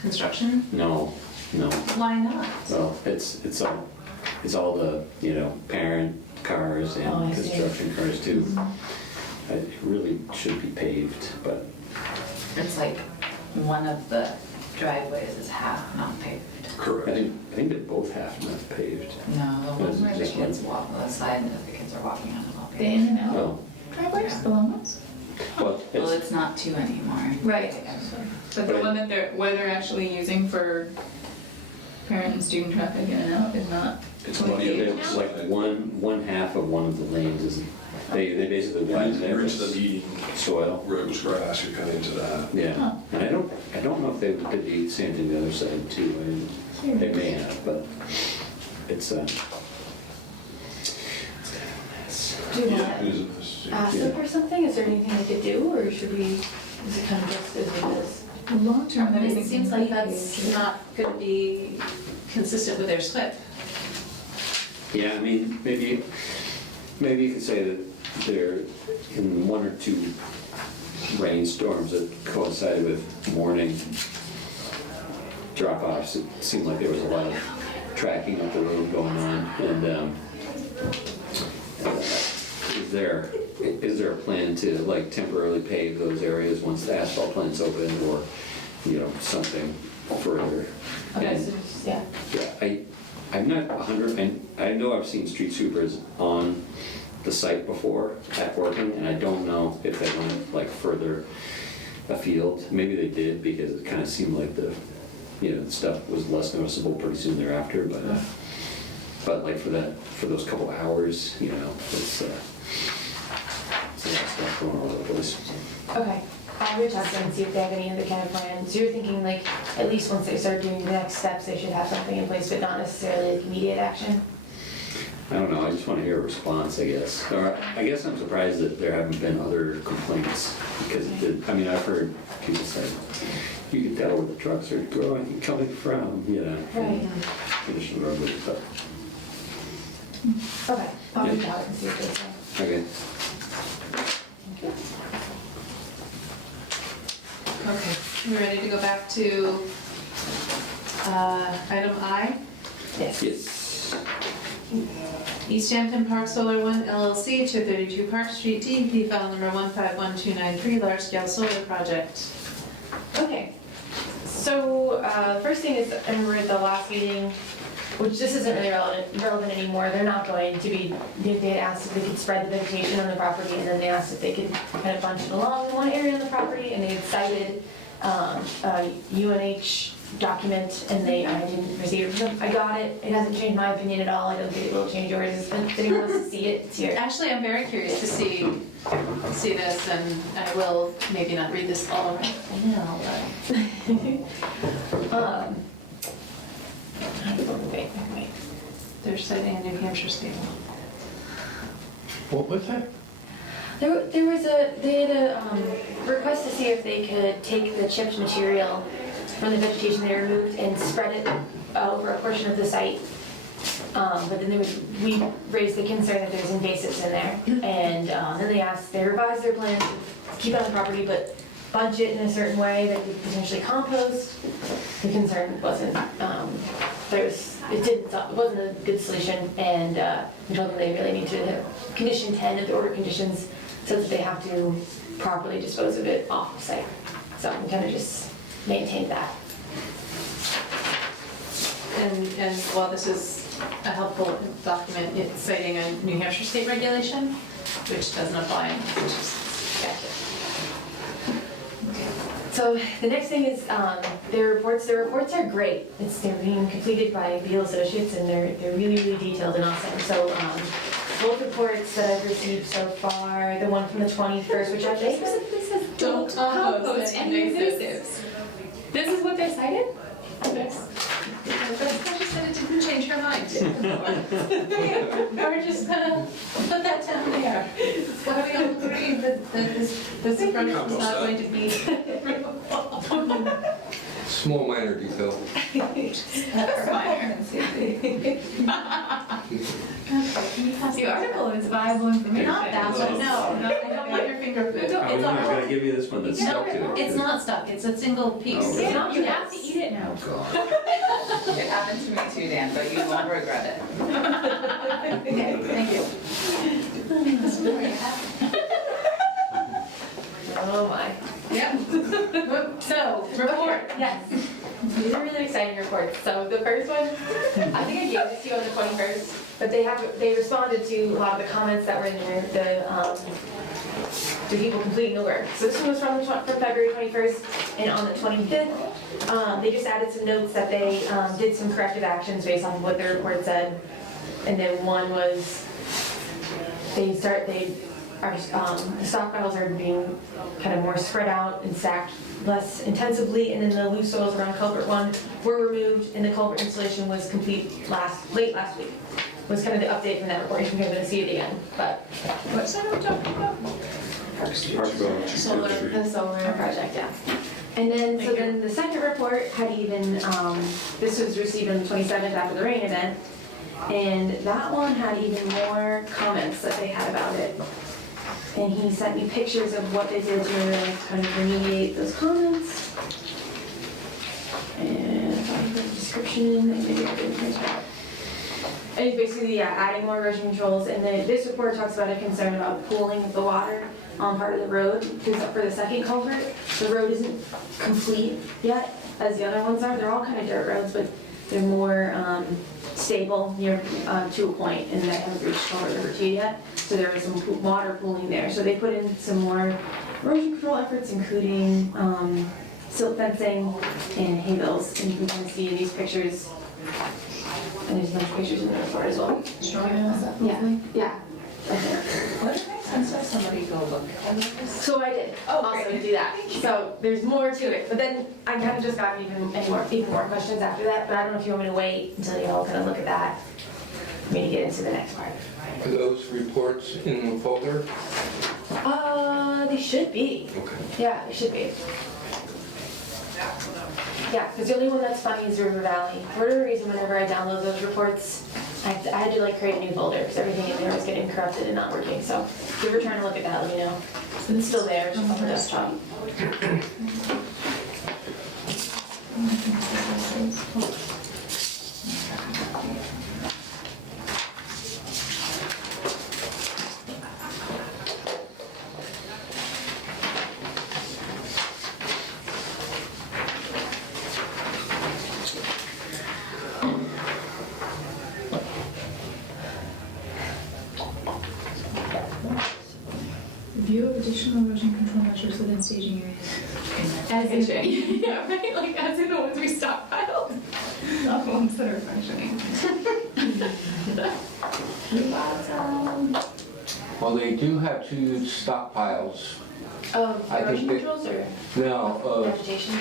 construction? no. Why not? Well, it's all the, parent cars Oh, and I see. construction cars too. It really should be paved, but It's like one of the driveways is half not paved. I Correct. think they both have to have paved. No, the one where the Just one. kids walk, the side that the kids are walking on is all The paved. in and out Well, driveways, the long ones? well, Well, it's, it's not two anymore. Right. But the Right. one that what they're actually using for parent and student traffic in and out is not. It's fully money. paved. it's like one half of one of the lanes is, they basically widen You're it into the with meeting soil. where it was grass, you're kind of into that. Yeah, and I don't know if they did the same thing the other side too. They may have, but it's kind of a mess. Do you Yeah, want it is a mess. to ask them for something? Is there anything they could do, or should we, is it kind of just as it is? Long term, that It isn't. seems like that's not going to be consistent with their SWIP. Yeah, I mean, maybe you could say that they're in one or two rainstorms that coincided with morning drop-offs. It seemed like there was a lot of tracking up the road going on. And is there a plan to like temporarily pave those areas once the asphalt plant's open, or something further? Okay, And- so just, yeah. yeah, I'm not 100, I know I've seen street sweepers on the site before at working, and I don't know if they went like further a field. Maybe they did because it kind of seemed like the stuff was less noticeable pretty soon thereafter. But like for those couple hours, it's a lot of stuff going all over the place. Okay, I'll reach out to them and see if they have any other kind of plan. So you're thinking like, at least once they start doing the next steps, they should have something in place, but not necessarily like immediate action? I don't know, I just want to hear a response, I guess. Or I guess I'm surprised that there haven't been other complaints, because I've heard people say, you can tell where the trucks are going, coming from, Right. Condition road, but, Okay, I'll Yeah. reach out and see if they can. okay. Okay, we ready to go back to item I? Yes. Yes. Easthampton Park Solar One LLC, 232 Park Street, DEP file number 151293, large scale solar project. Okay, so first thing is, I remember at the last meeting, which this isn't really relevant anymore, they're not going to be, they had asked if they could spread the vegetation on the property, and then they asked if they could kind of bunch it along in one area on the property, and they had cited a UNH document, and I didn't receive it from them. I got it, it hasn't changed my opinion at all, I don't think it will change yours, but if anyone wants to see it, it's here. Actually, I'm very curious to see this, and I will maybe not read this all right now, but Wait. they're citing a New Hampshire state law. What was that? They had a request to see if they could take the chipped material from the vegetation they removed and spread it over a portion of the site. But then we raised the concern that there's invasives in there. And then they revised their plan to keep it on the property, but bunch it in a certain way that could potentially compost. The concern wasn't, it wasn't a good solution, and we told them they really need to have condition 10 of the order conditions so that they have to properly dispose of it off the site. So we kind of just maintained that. And while this is a helpful document, it's citing a New Hampshire state regulation, which doesn't apply in Massachusetts. Gotcha. So the next thing is their reports. Their reports are great. They're being completed by Beal Associates, and they're really, really detailed and awesome. So both reports that I've received so far, the one from the 21st, which I think Specifically says Don't compost any invasives. invasives. This is what they cited? Yes. But she said it didn't change her mind. We're just gonna put that down there. Why we all agree that this approach is not going to be. Small minor detail. That's minor. The article is viable information. Not that one, no. I don't want your finger food. I gotta give you this one that's stuck to it. It's not stuck, it's a single piece. Oh, It's not You have to eat it now. It happened to me too, Dan, but you won't regret it. Okay, thank you. oh my. Yeah. So, report. Yes. These are really exciting reports. So the first one, I think I gave this to you on the 21st, but they responded to a lot of the comments that were in there, the people completing the work. So this one was from February 21st, and on the 25th, they just added some notes that they did some corrective actions based on what their report said. And then one was the stockpiles are being kind of more spread out and stacked less intensively, and then the loose soils around culvert 1 were removed, and the culvert installation was complete late last week. Was kind of the update from that report. You're going to see it again, but What's that we're talking about? solar, the solar project, yeah. And then, so then the second report had even, this was received on the 27th after the rain event, and that one had even more comments that they had about it. And he sent me pictures of what they did to kind of remediate those comments. And if I put a description in, maybe I didn't print it out. And basically, yeah, adding more erosion controls. And then this report talks about a concern about pooling of the water on part of the road, because for the second culvert, the road isn't complete yet, as the other ones are. They're all kind of dirt roads, but they're more stable near, to a point, and they haven't reached culvert number 2 yet. So there was some water pooling there. So they put in some more erosion control efforts, including silt fencing and hay bales. And you can kind of see in these pictures, and there's a bunch of pictures in the report as well. Yeah. What if I send somebody go look at this? So I did also do that. So there's more to it. But then I kind of just got even more questions after that. But I don't know if you want me to wait until you all kind of look at that for me to get into the next part. Are those reports in the folder? They should be. Okay. Yeah, they should be. Yeah, because the only one that's funny is River Valley. For whatever reason, whenever I download those reports, I had to like create a new folder because everything in there was getting corrupted and not working. So if you're ever trying to look at that, let me know. It's still there, just on the desktop. Review of additional erosion control measures within staging areas. As in, yeah, right, like as in the ones we stockpiled, not the ones that are functioning. Well, they do have 2 stockpiles. Of I think erosion they- controls or No, vegetation?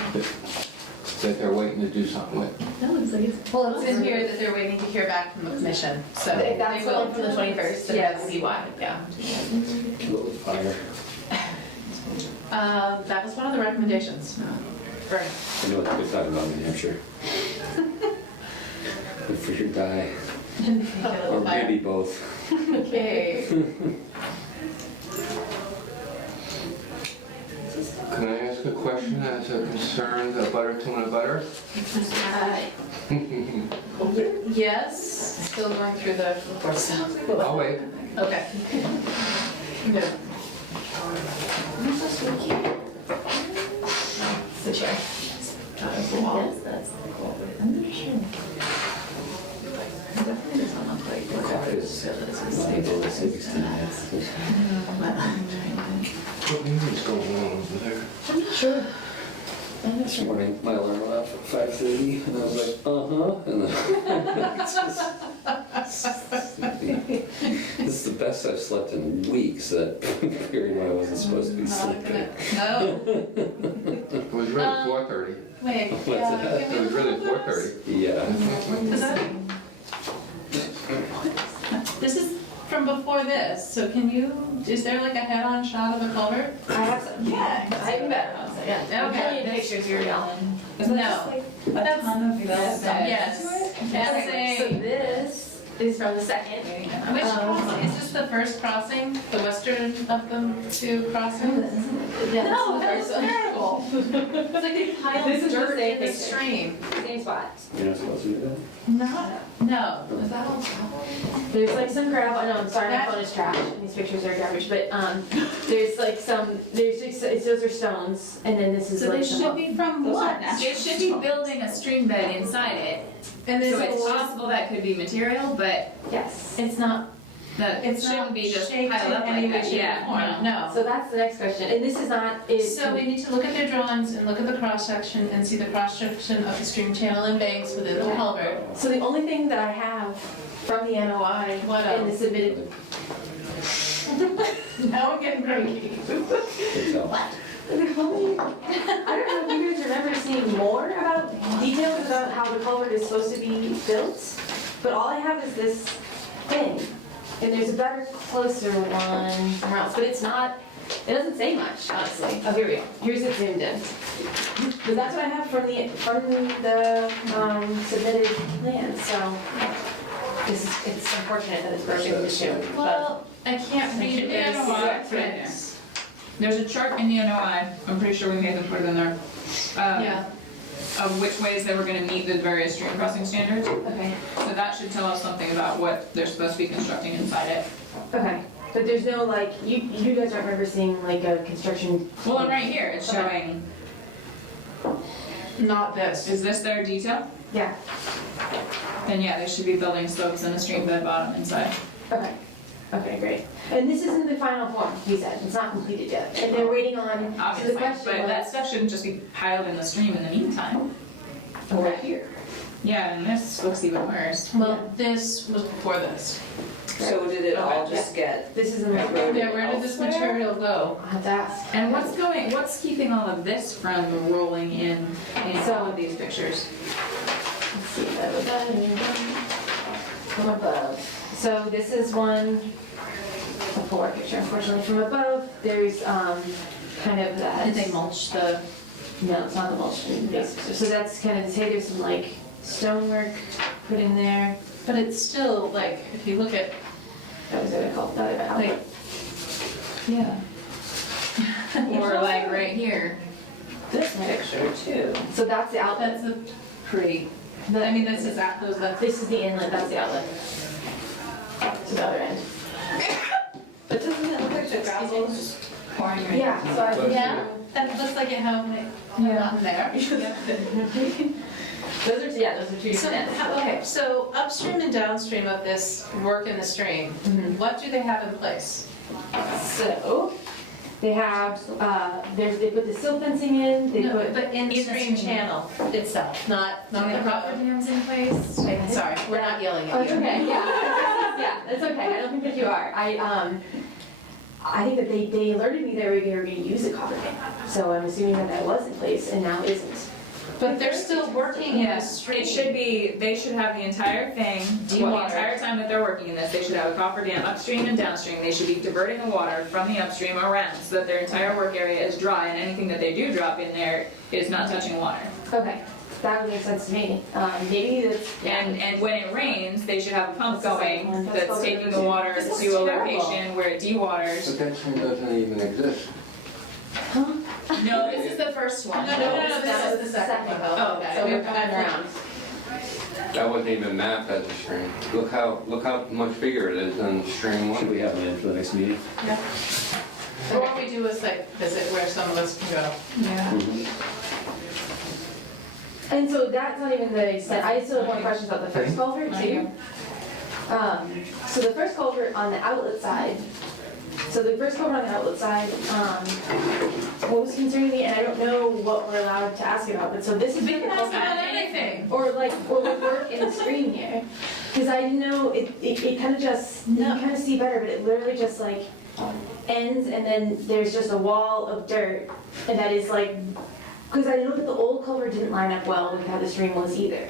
that they're waiting to do something with. That looks like it's. Well, it's in here that they're waiting to hear back from the commission, so. If that's they the will one from the 21st, then yes. we'll see why, yeah. Kill it with fire. That was one of the recommendations. Right. I know what they're talking about in New Hampshire. Live free or die, or maybe both. Okay. Can I ask a question as a concerned butter to a butter? Yes, still going through the report stuff. I'll wait. Okay. Good. The chair. Yes, that's the quote. I'm not sure. It definitely doesn't look like the quote is. What is going on over there? I'm not sure. This morning, my alarm went off at 5:30, and I was like, and then this is the best I've slept in weeks, that period when I wasn't supposed to be sleeping. No. It was really 4:30. Wait, What's yeah, that? can we It was look really at this? 4:30. Yeah. Is that? This is from before this, so can you, is there like a head-on shot of the culvert? I have some. Yeah. I have better ones, yeah. Okay. I'll show you pictures here, y'all. No. But that's, Yes. yes. Okay, so this is from the second. Which crossing, is this the first crossing, the western of the 2 crossings? Yeah, No, that this was is the first terrible. It's like they This piled is the dirt same in the picture. stream. one. Same spot. You're not supposed to do that? No, is that all gravel? There's like some gravel, no, I'm sorry, my phone is trash, and these pictures are garbage, but, there's like some, those are stones, and then this is So like they some. should be from Those what? are natural They should be building a stream bed inside it. And So there's it's a possible that could be material, but Yes, it's not, that It's shouldn't not be just shaped piled in up any like way, that. shape, or Yeah, form, no. no. so that's the next question, and this is not, So we need to look at their drawings and look at the cross-section and see the cross-section of the stream channel and banks within the culvert. so the only thing that I have from the NOI What and the else? submitted. Now we're getting cranky. Good tell. I don't know if you guys remember seeing more about details about how the culvert is supposed to be built, but all I have is this thing. And there's a better, closer one somewhere else, but it's not, it doesn't say much, honestly. Oh, here we go. Here's it zoomed in. But that's what I have from the submitted plans, so it's unfortunate that it's broken into 2. but- Well, I can't read The this. NOI, it's right there. There's a chart in the NOI, I'm pretty sure we made them put it in there, Yeah, of which ways they were gonna meet the various stream crossing standards. Okay, So that should tell us something about what they're supposed to be constructing inside it. okay. But there's no like, you guys don't remember seeing like a construction. Well, and right here, it's showing, not this. is this their detail? Yeah. then yeah, they should be building slopes in the stream bed bottom and side. Okay, okay, great. And this isn't the final form, he said, it's not completed yet, and they're waiting on, so Obviously, the question but that was. stuff shouldn't just be piled in the stream in the meantime. Or Okay. here. Yeah, and this looks even worse. Well, this was before this. So did it all just get This is in the eroded Yeah, where did this elsewhere? material go? I'll have to ask. And what's keeping all of this from rolling in So- all of these pictures? Let's see, from above. So this is one, a poor picture, unfortunately, from above. There's kind of that. Did they mulch the? No, it's not the mulch base. So that's kind of to say there's some like stonework put in there. But it's still like, if you look at, That was what I called that about. like, Yeah. Or like right here. This picture too. So that's the outlet. that's a pretty, I mean, this is that, those, that's. This is the inlet, that's the outlet. To the other end. But doesn't it look like the gravel's pouring right? Yeah, so I think. Yeah, that looks like it have like, not there. Those are, yeah, those are two So, different ends. okay, so upstream and downstream of this work in the stream, what do they have in place? So, they have, they put the silt fencing in, they No, put. but in the stream stream. channel itself, not Do the the proper road. dams in place? Sorry, we're not yelling Oh, at it's you. okay, yeah, yeah, that's okay, I don't think that you are. I think that they alerted me they were gonna use a copper dam, so I'm assuming that that was in place and now isn't. But they're still working in the Yes, stream. it should be, they should have the entire thing, well, the Dewatered. entire time that they're working in this, they should have a coffer dam upstream and downstream. They should be diverting the water from the upstream around so that their entire work area is dry and anything that they do drop in there is not touching water. Okay, that would make sense to me. Maybe that's. And when it rains, they should have a pump going That's that's taking the water This is to a terrible. location where it dewaters. But that stream doesn't even exist. No, this is the first one. No, this is the second one. Oh, okay. So we're coming around. That wasn't even mapped as a stream. Look how much bigger it is than stream Should one. we have it in for the next meeting? Or what we do is like visit where some of us can go. Yeah. And so that's not even the extent, I still have more questions about the first culvert too. So the first culvert on the outlet side, what was concerning me, and I don't know what we're allowed to ask about, but so this is. We can ask the- about anything. Or with work in the stream here, because I didn't know, it kind of just, you kind of see better, but it literally just like ends and then there's just a wall of dirt, and that is like, because I know that the old culvert didn't line up well with how the stream was either.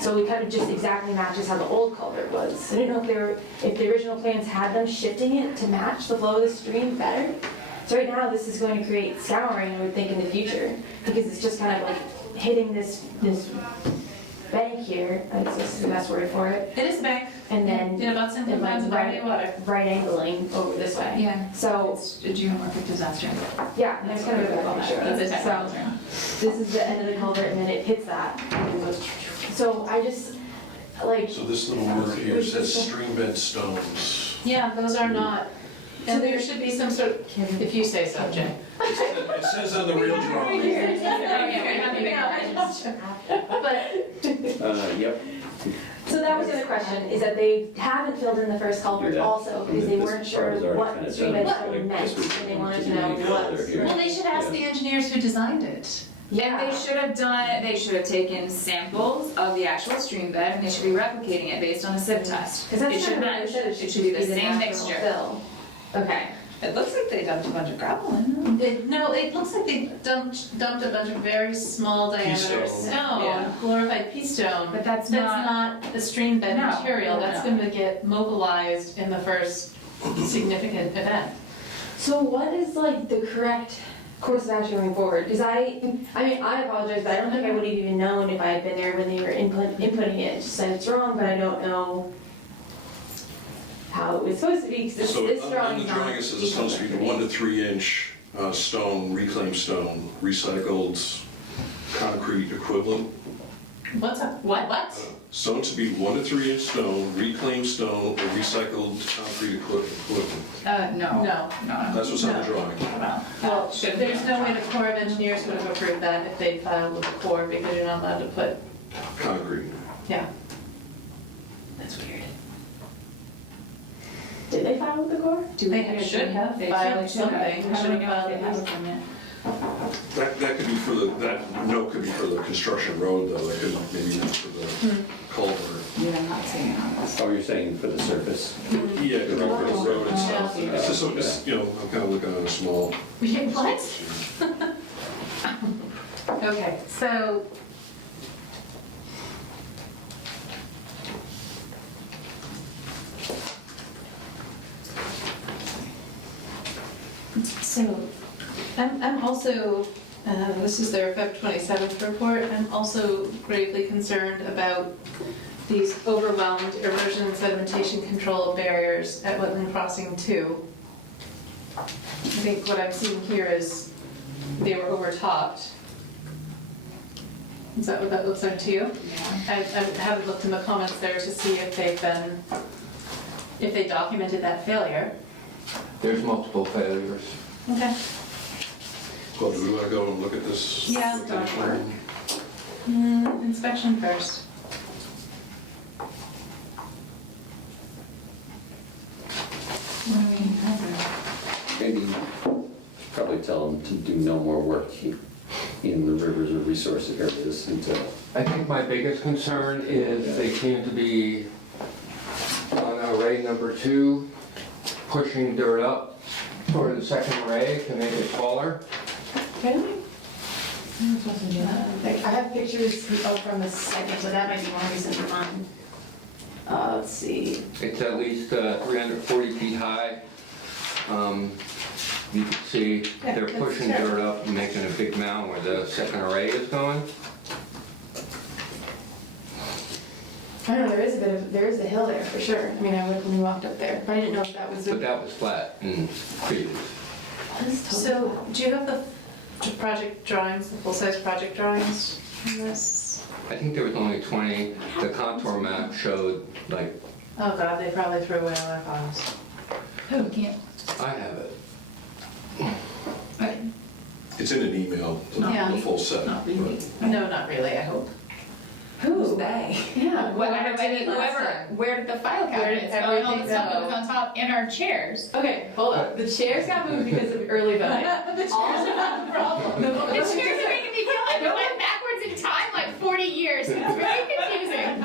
So it kind of just exactly matches how the old culvert was. I didn't know if the original plans had them shifting it to match the flow of the stream better. So right now, this is going to create scouring, I would think, in the future, because it's just kind of like hitting this bank here, I guess this is the best word for it, It is a bank. and then In about 10 and miles of body right, of water. right angling over this way. Yeah. So, It's a geomorphic disaster. yeah, that's kind of a good picture. That's a So, technical term. this is the end of the culvert, and then it hits that, and it goes, so I just, like, So this little word here says stream bed stones. Yeah, those are not, and there should be some sort of, if you say so, Jay. It says on the real drawing. But, Yep. so that was the other question, is that they haven't filled in the first culvert Yeah. also, because they This weren't part sure is already what kinda stream done. bed stone Like, meant, this was and they wanted to to know be what. further here. well, they should ask the engineers who designed it. And they should have they should have taken samples of the actual stream bed and they should be replicating it based on a sieve test. Because that's It should kind of what match. they said, It should be the same natural mixture. fill. Okay. It looks like they dumped a bunch of gravel in there. No, it looks like they dumped a bunch of very small diameter stone. Yeah. stone, glorified pea stone. But that's That's not, not the stream bed No, material, no, that's no. gonna get mobilized in the first significant event. So what is like the correct course of action going forward? Because I mean, I apologize, but I don't think I would have even known if I had been there when they were inputting it. Just said it's wrong, but I don't know how it was supposed to be, because So this on drawing the is not. drawing, it says it's supposed to be the 1 to 3 inch stone, reclaimed stone, recycled concrete equivalent. What's up? What? Stone to be 1 to 3 inch stone, reclaimed stone, or recycled concrete equivalent. no. No. That's what's on the drawing. Well, Shouldn't be there's on no the way the Corps of Engineers would have approved that if they filed with the Corps, because you're not allowed to put, Concrete. yeah. That's weird. Did they file with the Corps? Should have They filed should have. something. How do Should we have know if they have filed a permit? That could be for that note could be for the construction road though, that could maybe not for the culvert. Yeah, I'm not seeing it on this. Oh, you're saying for the surface? Yeah, the road itself. Yeah. It's just, I'm kind of looking at a small. What? Okay, so. So, I'm also, this is their Feb. 27th report, I'm also gravely concerned about these overwhelmed erosion and sedimentation control barriers at Wetland Crossing 2. I think what I'm seeing here is they were overtopped. Is that what that looks like to you? Yeah. I haven't looked in the comments there to see if they documented that failure. There's multiple failures. Okay. Well, do we want to go and look at this? Yeah, location? Inspection first. What do we have there? Maybe probably tell them to do no more work in the rivers or resource areas until, I think my biggest concern is they seem to be on array number 2, pushing dirt up for the second array to make it taller. Really? I'm supposed to do that. I have pictures from the second, so that might be more recent than mine. Let's see. It's at least 340 feet high. You can see Yeah, they're that's pushing true. dirt up and making a big mound where the second array is going. I don't know, there is a hill there for sure. I mean, I would when we walked up there, but I didn't know if that was. But that was flat and previous. So, do you have the project drawings, the full-size project drawings on this? I think there was only 20. The contour map showed like, Oh God, they probably threw away all their files. Oh, we can't. I have it. It's in an email, Yeah. the full set. Not really. No, not really, I hope. Who's they? Yeah. Whoever, did it last whoever, time? where did the file Where did cabinets go and all the everything stuff that go? was on top in our chairs? Okay, hold on. The chairs got moved because of early voting. The chairs are not the problem. The chairs are making me feel like we went backwards in time like 40 years. It's very confusing.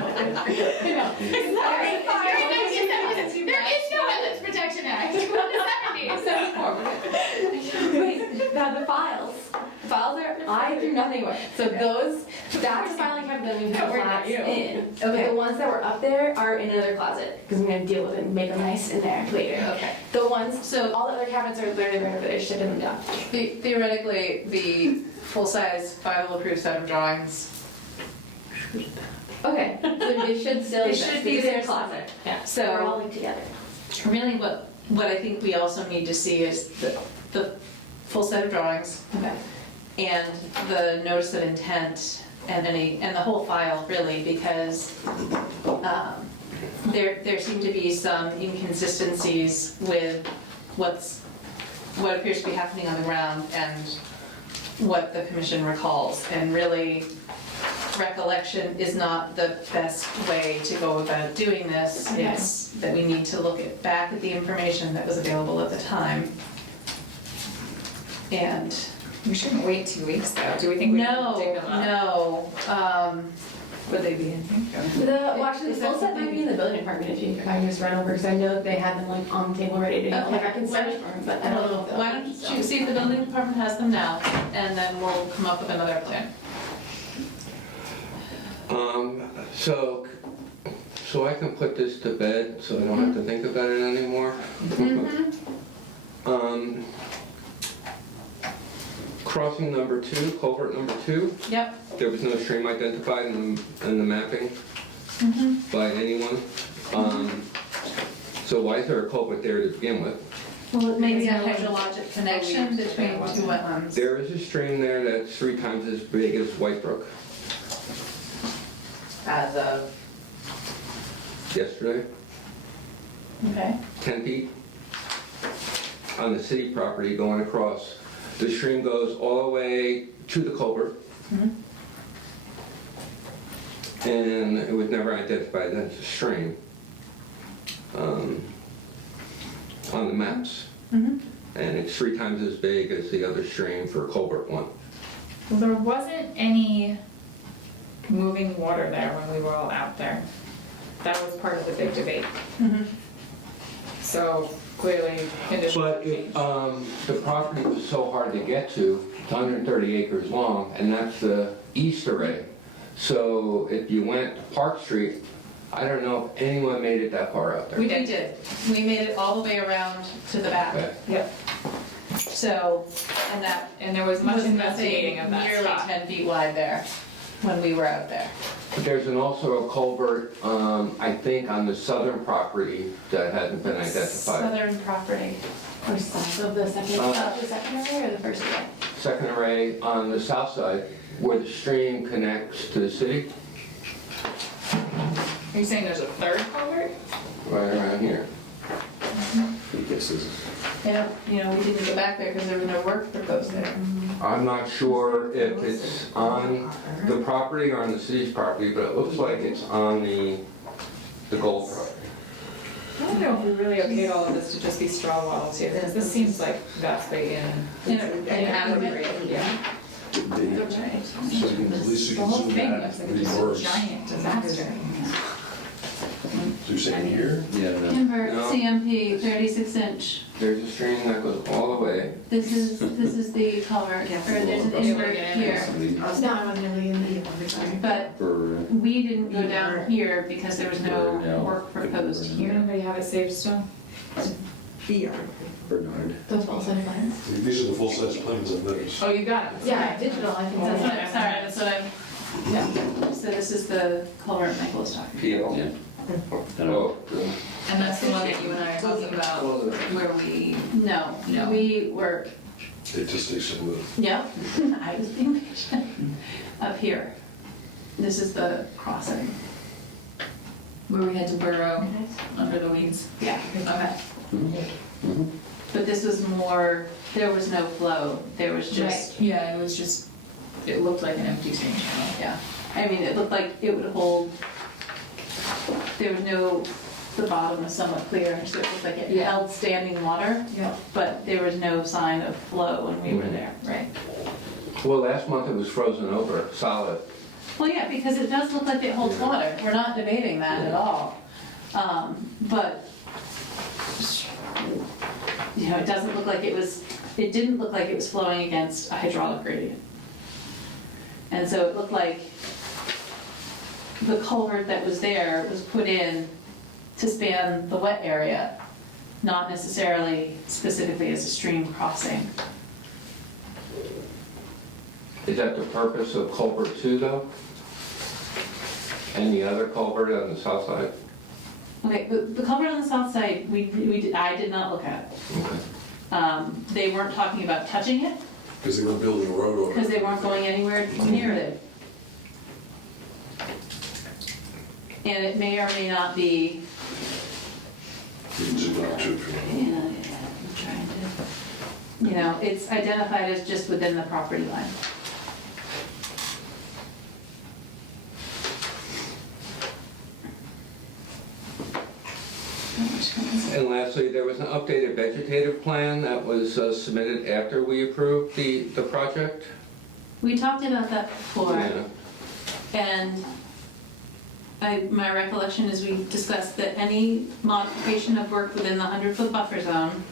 There is no Wetlands Protection Act from the 70s. Wait, now the files. The files are, I threw nothing away. So that's the filing cabinet that we Yeah, put we're flats not you. in. Okay. The ones that were up there are in another closet, because I'm gonna deal with it and make them nice in there later. Okay. The ones, so all the other cabinets are literally right over there, shipping them down. Theoretically, the full-size final approved set of drawings. Okay, so they should still They exist. should be It's in there a closet. Yeah. We're all So linked together. really what I think we also need to see is the full set of drawings Okay. and the notice of intent and the whole file really, because there seem to be some inconsistencies with what appears to be happening on the ground and what the commission recalls. And really, recollection is not the best way to go about doing this. Okay. It's that we need to look back at the information that was available at the time. And We shouldn't wait 2 weeks though. Do we think we can dig them up? Would they be in here? Well, actually, the full set might be in the building department if I just run over, because I know that they had them like on the table ready to go. Okay. Like I can search for them, but I don't know if they'll. Why don't you see if the building department has them now, and then we'll come up with another plan. So I can put this to bed, so I don't have to think about it anymore. Crossing number 2, culvert number 2, Yep. there was no stream identified in the mapping by anyone. So why is there a culvert there to begin with? Well, it may be a Because no one hydrologic connection believed between there two wasn't. wetlands. There is a stream there that's 3 times as big as White Brook. As of, Yesterday, okay. 10 feet on the city property going across. The stream goes all the way to the culvert. And it was never identified as a stream. on the maps. Mhm. And it's 3 times as big as the other stream for Colbert 1. Well, there wasn't any moving water there when we were all out there. That was part of the big debate. Mhm. So clearly conditions But have changed. the property was so hard to get to, it's 130 acres long, and that's the east array. So if you went to Park Street, I don't know if anyone made it that far out there. We We did. did. We made it all the way around to the back. Okay. Yep. So, and that And there was much was investigating of that nearly spot. 10 feet wide there when we were out there. There's also a culvert, I think, on the southern property that hasn't been identified. Southern property. Or south of the second array or the first array? Second array on the south side, where the stream connects to the city, Are you saying there's a third culvert? right around here. I guess this is, Yeah, you know, we didn't go back there because there was no work proposed there. I'm not sure if it's on the property or on the city's property, but it looks like it's on the gold property. I don't know if we really okayed all of this to just be straw walls here, because this seems like vastly inadequate. Yeah. So you can, at least you The can whole zoom thing that, looks like read just a words. giant disaster. So you're saying here? yeah, no. Timber, No. CMP, 36 inch. There's a stream that goes all the way. This is the culvert, or there's an invert here. No, I wasn't really in the But For, we didn't go down here because there was no work proposed here. Anybody have it saved still? Bernard. The full set of plans? These are the full-size plans of those. Oh, you got it. Yeah, digital, I think That's what that's I'm, sorry, that's what I'm, yeah. So this is the culvert Michael was talking PL. Yeah. I don't know. Oh, And that's the one that you and I are talking about, where we, about. No, No. we were, It just takes some of the, yeah, I was being patient. Up here. This is the crossing. where we had to burrow under the weeds. Yeah. Okay. Mhm. But this was more, there was no flow, there was just, Yeah, it was just, it looked like an empty stream channel. yeah. I mean, it looked like it would hold, there was no, the bottom was somewhat clear, so it looked like it Yeah. held standing water, Yeah. but there was no sign of flow when we were there. Right. Well, last month it was frozen over, solid. Well, yeah, because it does look like it holds water, we're not debating that at all. But, you know, it doesn't look like it was, it didn't look like it was flowing against a hydraulic gradient. And so it looked like the culvert that was there was put in to span the wet area, not necessarily specifically as a stream crossing. Is that the purpose of culvert 2 though? And the other culvert on the south side? Okay, the culvert on the south side, I did not look at. Okay. They weren't talking about touching it, because they were building a road over it. because they weren't going anywhere near it. And it may or may not be, You can zoom out too if you want. yeah, I'm trying to, you know, it's identified as just within the property line. And lastly, there was an updated vegetative plan that was submitted after we approved the project. We talked about that before. Yeah. And my recollection is we discussed that any modification of work within the 100-foot buffer zone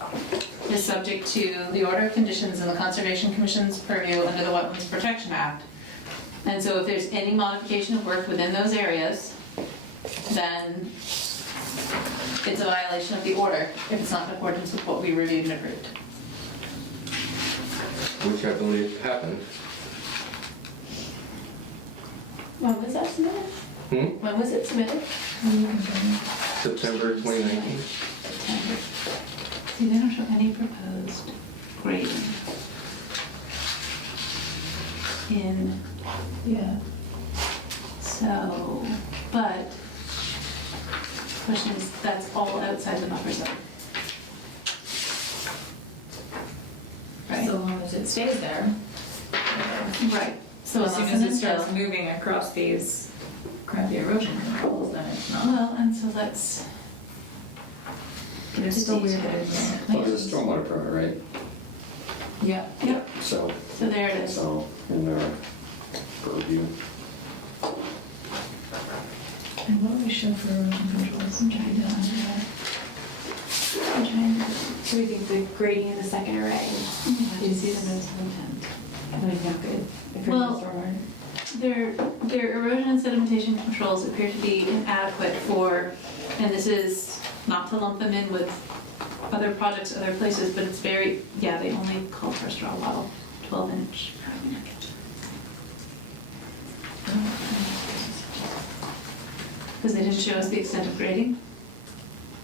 is subject to the order of conditions in the Conservation Commission's purview under the Wetlands Protection Act. And so if there's any modification of work within those areas, then it's a violation of the order if it's not in accordance with what we reviewed and approved. Which I believe happened. When was that submitted? When was it submitted? September 2019. September. See, they don't show any proposed grading in, Yeah. so, but, question is, that's all outside the buffer zone. Right? So long as it stays there. Right. So As soon unless as and it starts until, moving across these crappy erosion controls, then it's not. well, and so let's, It is still weird that it's. Well, it's a stormwater permit, right? Yeah. Yep. So So there it it's is. all in their purview. And what do we show for erosion controls? I'm trying to. So we think the grading in the second array Is the notice of intent. is not good. If we're Well- stormwater. Their erosion and sedimentation controls appear to be inadequate for, and this is not to lump them in with other projects, other places, but it's very, yeah, they only call for a straw wattle, 12-inch. Because they didn't show us the extent of grading.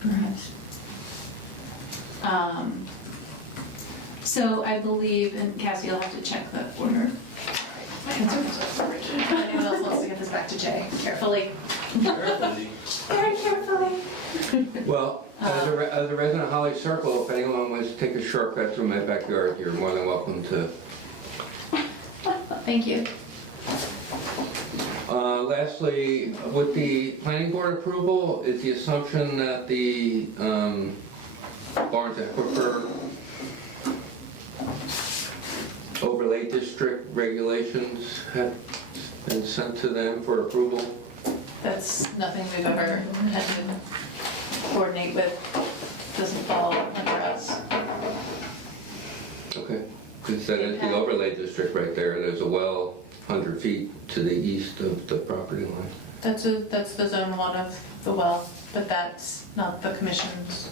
Perhaps. So I believe, and Cassie, you'll have to check the order. Anyone else wants to get this back to Jay? Carefully. Very carefully. Well, as a resident of Holly Circle, if anyone wants to take a shortcut through my backyard, you're more than welcome to. Thank you. Lastly, with the planning board approval, is the assumption that the Barnes Aquifer overlay district regulations have been sent to them for approval? That's nothing we've ever had to coordinate with, doesn't fall under us. Okay, because that is the overlay district right there. There's a well 100 feet to the east of the property line. That's the zone one of the well, but that's not the commission's.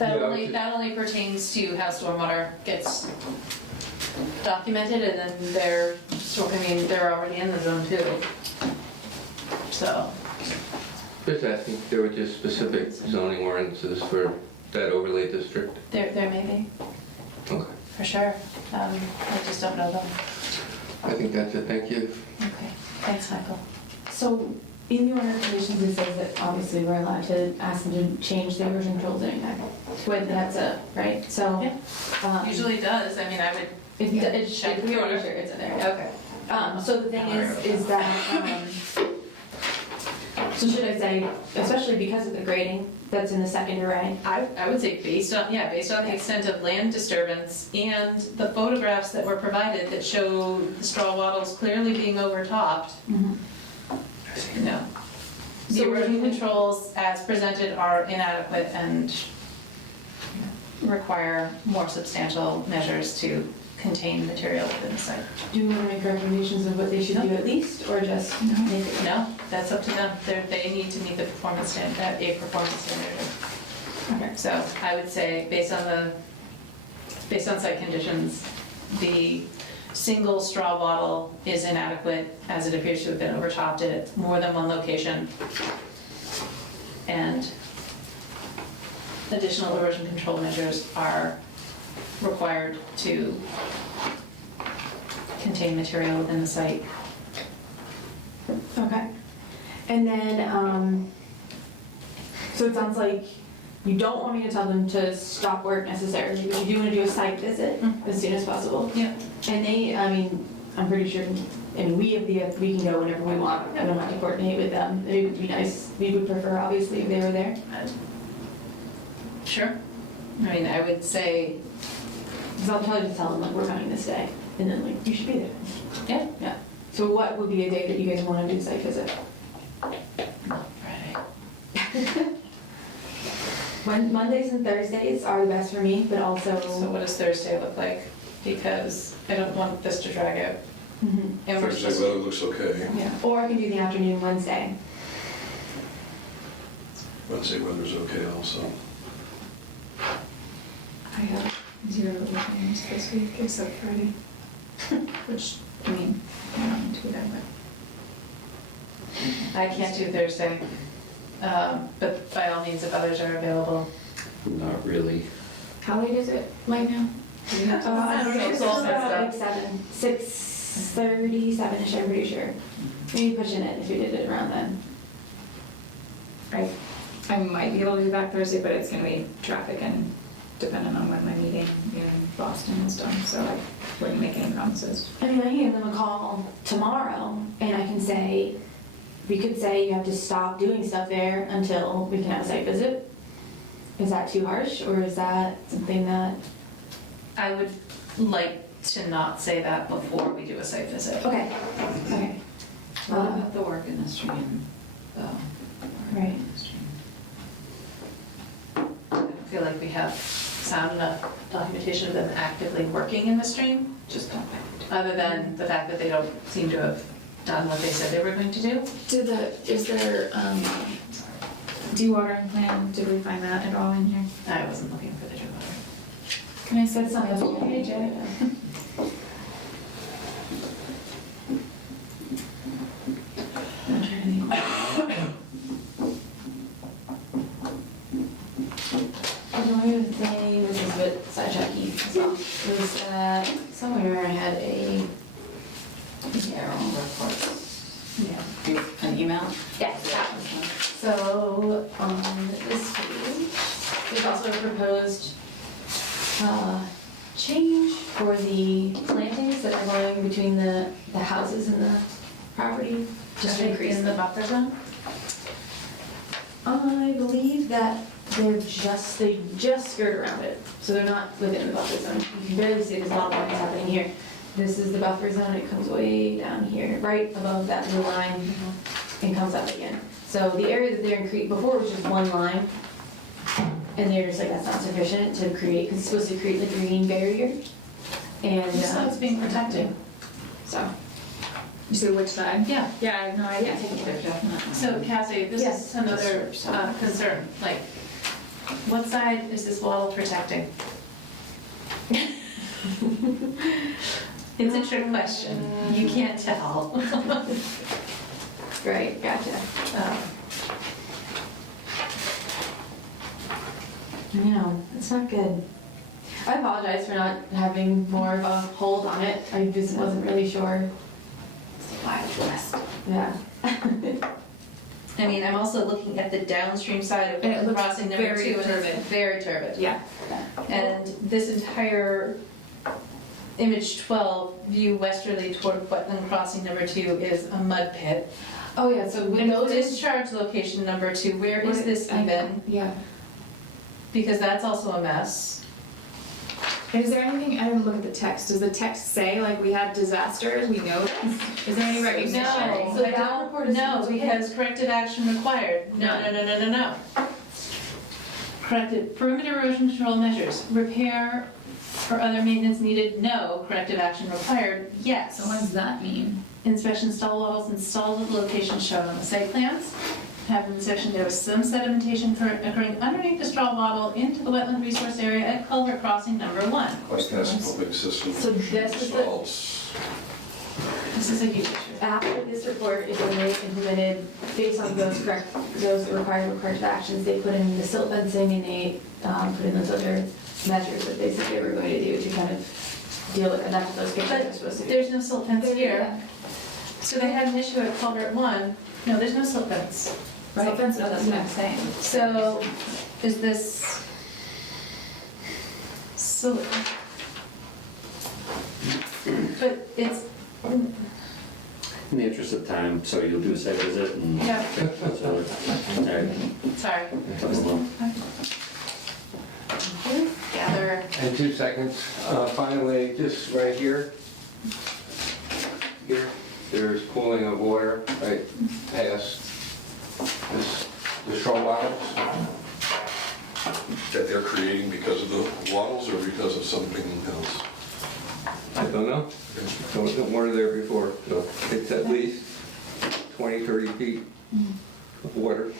Yeah, okay. That only pertains to how stormwater gets documented, and then they're already in the zone too. So, Just asking, if there were just specific zoning ordinances for that overlay district? there may be, Okay, for sure. I just don't know them. I think that's it, thank you. Okay, thanks, Michael. So in the order of conditions, it says that obviously we're allowed to ask them to change the erosion controls anytime. With that's a, right? So. Yeah. Usually does, I mean, I would. It's, Check we the already order. sure it's in there. Okay. So the thing is that, so should I say, especially because of the grading that's in the second array? I would say based on the extent of land disturbance and the photographs that were provided that show the straw wattles clearly being overtopped, no. The So erosion would you- controls as presented are inadequate and require more substantial measures to contain material within the site. Do we want to make recommendations of what they should do at least, or just make it? No, that's up to them. They need to meet the performance standard, a performance standard. Okay. So I would say, based on site conditions, the single straw wattle is inadequate as it appears to have been overtopped at more than one location. And additional erosion control measures are required to contain material within the site. Okay. And then, so it sounds like you don't want me to tell them to stop work necessarily, but you do want to do a site visit as soon as possible. Yeah. And they, I mean, I'm pretty sure, I mean, we can go whenever we want. I don't have to coordinate with them. It would be nice, we would prefer obviously if they were there. Sure. I mean, I would say, Because I'll probably just tell them like we're coming this day, and then like you should be there. yeah, Yeah. So what would be a day that you guys want to do the site visit? Friday. Mondays and Thursdays are the best for me, but also. So what does Thursday look like? Because I don't want this to drag out. Mhm. And we're Thursday supposed weather looks okay. Yeah. Or I can do the afternoon Wednesday. Wednesday weather's okay also. I have 0 evenings this week except Friday. Which, I mean, I don't need to be there, but. I can't do Thursday, but by all means, if others are available. Not really. How late is it right now? I don't know, It's it's all about set like 6:30, 7-ish, I'm pretty sure. Maybe pushing it if you did it around then. I might be able to be back Thursday, but it's gonna be traffic and depending on when my meeting in Boston is done, so I wouldn't make any promises. I mean, I can give them a call tomorrow and I can say, we could say you have to stop doing stuff there until we can have a site visit. Is that too harsh, or is that something that? I would like to not say that before we do a site visit. Okay, okay. What about the work in the stream, though? Right. I don't feel like we have sound enough documentation of them actively working in the stream, Just don't. other than the fact that they don't seem to have done what they said they were going to do. Is there, dewatering plan, did we find that at all in here? I wasn't looking for the due water. Can I set That's something not up, okay, Jay? I'm trying to think. And the only other thing, this is a bit sidetracky as well, was that somewhere I had a arrow report. Yeah. An email? Yes, that one. So on this page, there's also a proposed change for the plantings that are going between the houses and the property, just to increase in the buffer zone. I believe that they just skirt around it, so they're not within the buffer zone. You can barely see, there's a lot of lines happening here. This is the buffer zone, it comes way down here, right above that blue line, and comes up again. So the area that they're before was just one line, and they're just like, that's not sufficient to create, because it's supposed to create the green barrier. And So it's being protected. so, You see which side? Yeah. Yeah, I have no idea. They're definitely. So Cassie, this Yes. is another concern, like, what side is this wattle protecting? It's a trick question, you can't tell. right, gotcha. I know, it's not good. I apologize for not having more of a hold on it, I just wasn't really sure. Wild West. Yeah. I mean, I'm also looking at the downstream side of And it looks crossing number very 2, and turbid. it's very turbid. Yeah. And this entire image 12 view westerly toward wetland crossing number 2 is a mud pit. Oh, yeah, so with And those, discharge location number 2, where is this even? yeah. Because that's also a mess. Is there anything, I didn't look at the text, does the text say, like, we had disasters, we know this? Is there any recognition? No, So I that don't, report is- no, because corrective action required. No. Corrective, perimeter erosion control measures, repair or other maintenance needed, no. Corrective action required, yes. So what does that mean? Inspection stall walls installed at locations shown on the site plans. Have in the section, there was some sedimentation occurring underneath the straw wattle into the wetland resource area at culvert crossing number 1. West Gas pumping system. So this is the- installs. This is a huge issue. After this report is implemented, based on those required corrective actions, they put in the silt fencing and they put in those other measures that they said they were going to do to kind of deal with, and that's what those pictures are supposed to do. There's no silt fence here. So they had an issue at culvert 1. No, there's no silt fence. Right, that's what I'm saying. So is this, so, but it's, In the interest of time, so you'll do a site visit and. yeah, So, all right, sorry. that was long. Gather. And 2 seconds, finally, just right here, there's pooling of water right past the straw bottles. That they're creating because of the wattles or because of something else? I don't know, there wasn't water there before, so it's at least 20, 30 feet of water.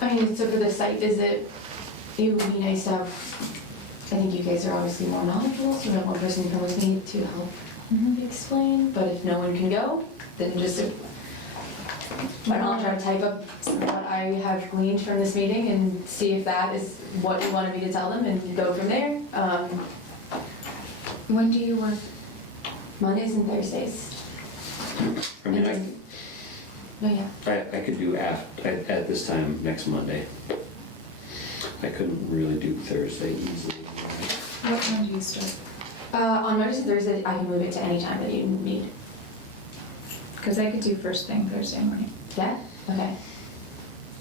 I mean, so for the site visit, it would be nice to have, I think you guys are obviously more knowledgeable, so we have one person come with me to help explain, but if no one can go, then just, why don't I try to type up what I have gleaned from this meeting and see if that is what you wanted me to tell them and go from there. When do you work? Mondays and Thursdays. I mean, Oh, yeah. I could do at this time next Monday. I couldn't really do Thursday easily. What time do you start? On Mondays and Thursdays, I can move it to any time that you need. Because I could do first thing Thursday morning. Yeah? Okay.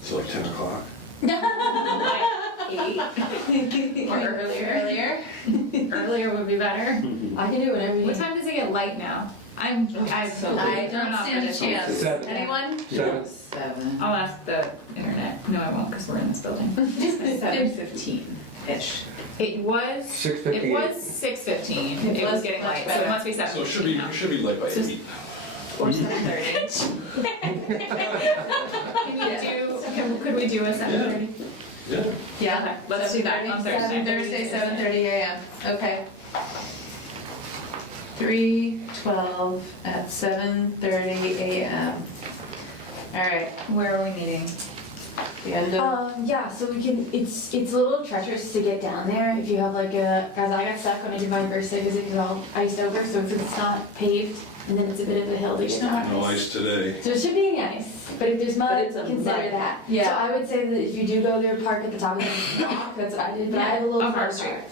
So like 10 o'clock? Or earlier. Earlier would be better. I can do whatever you What need. time does it get light now? I'm I don't stand a chance. 7. Anyone? 7. 7. I'll ask the internet. No, I won't, because we're in this building. 7:15-ish. It was 6:58. 6:15. It It was was getting much light, so better. it must be 7:15 So it should be, now. it should be light by So- 8. Or 7:30. Could we do a 7:30? Yeah. Yeah. Okay, let's do that on Thursday. Thursday, 7:30 a.m. Okay. 3/12 at 7:30 a.m. All right, Where are we meeting? the end of, Yeah, so we can, it's a little treacherous to get down there if you have like as I got stuck when I did my birthday visit because all iced over, so if it's not paved, and then it's a bit of a hill to get down. No ice today. So it should be nice, but if there's mud, it's a consider mud. that. Yeah. So I would say that if you do go there, park at the top of the rock, that's what I did, but I have a little. On Park car Street. park.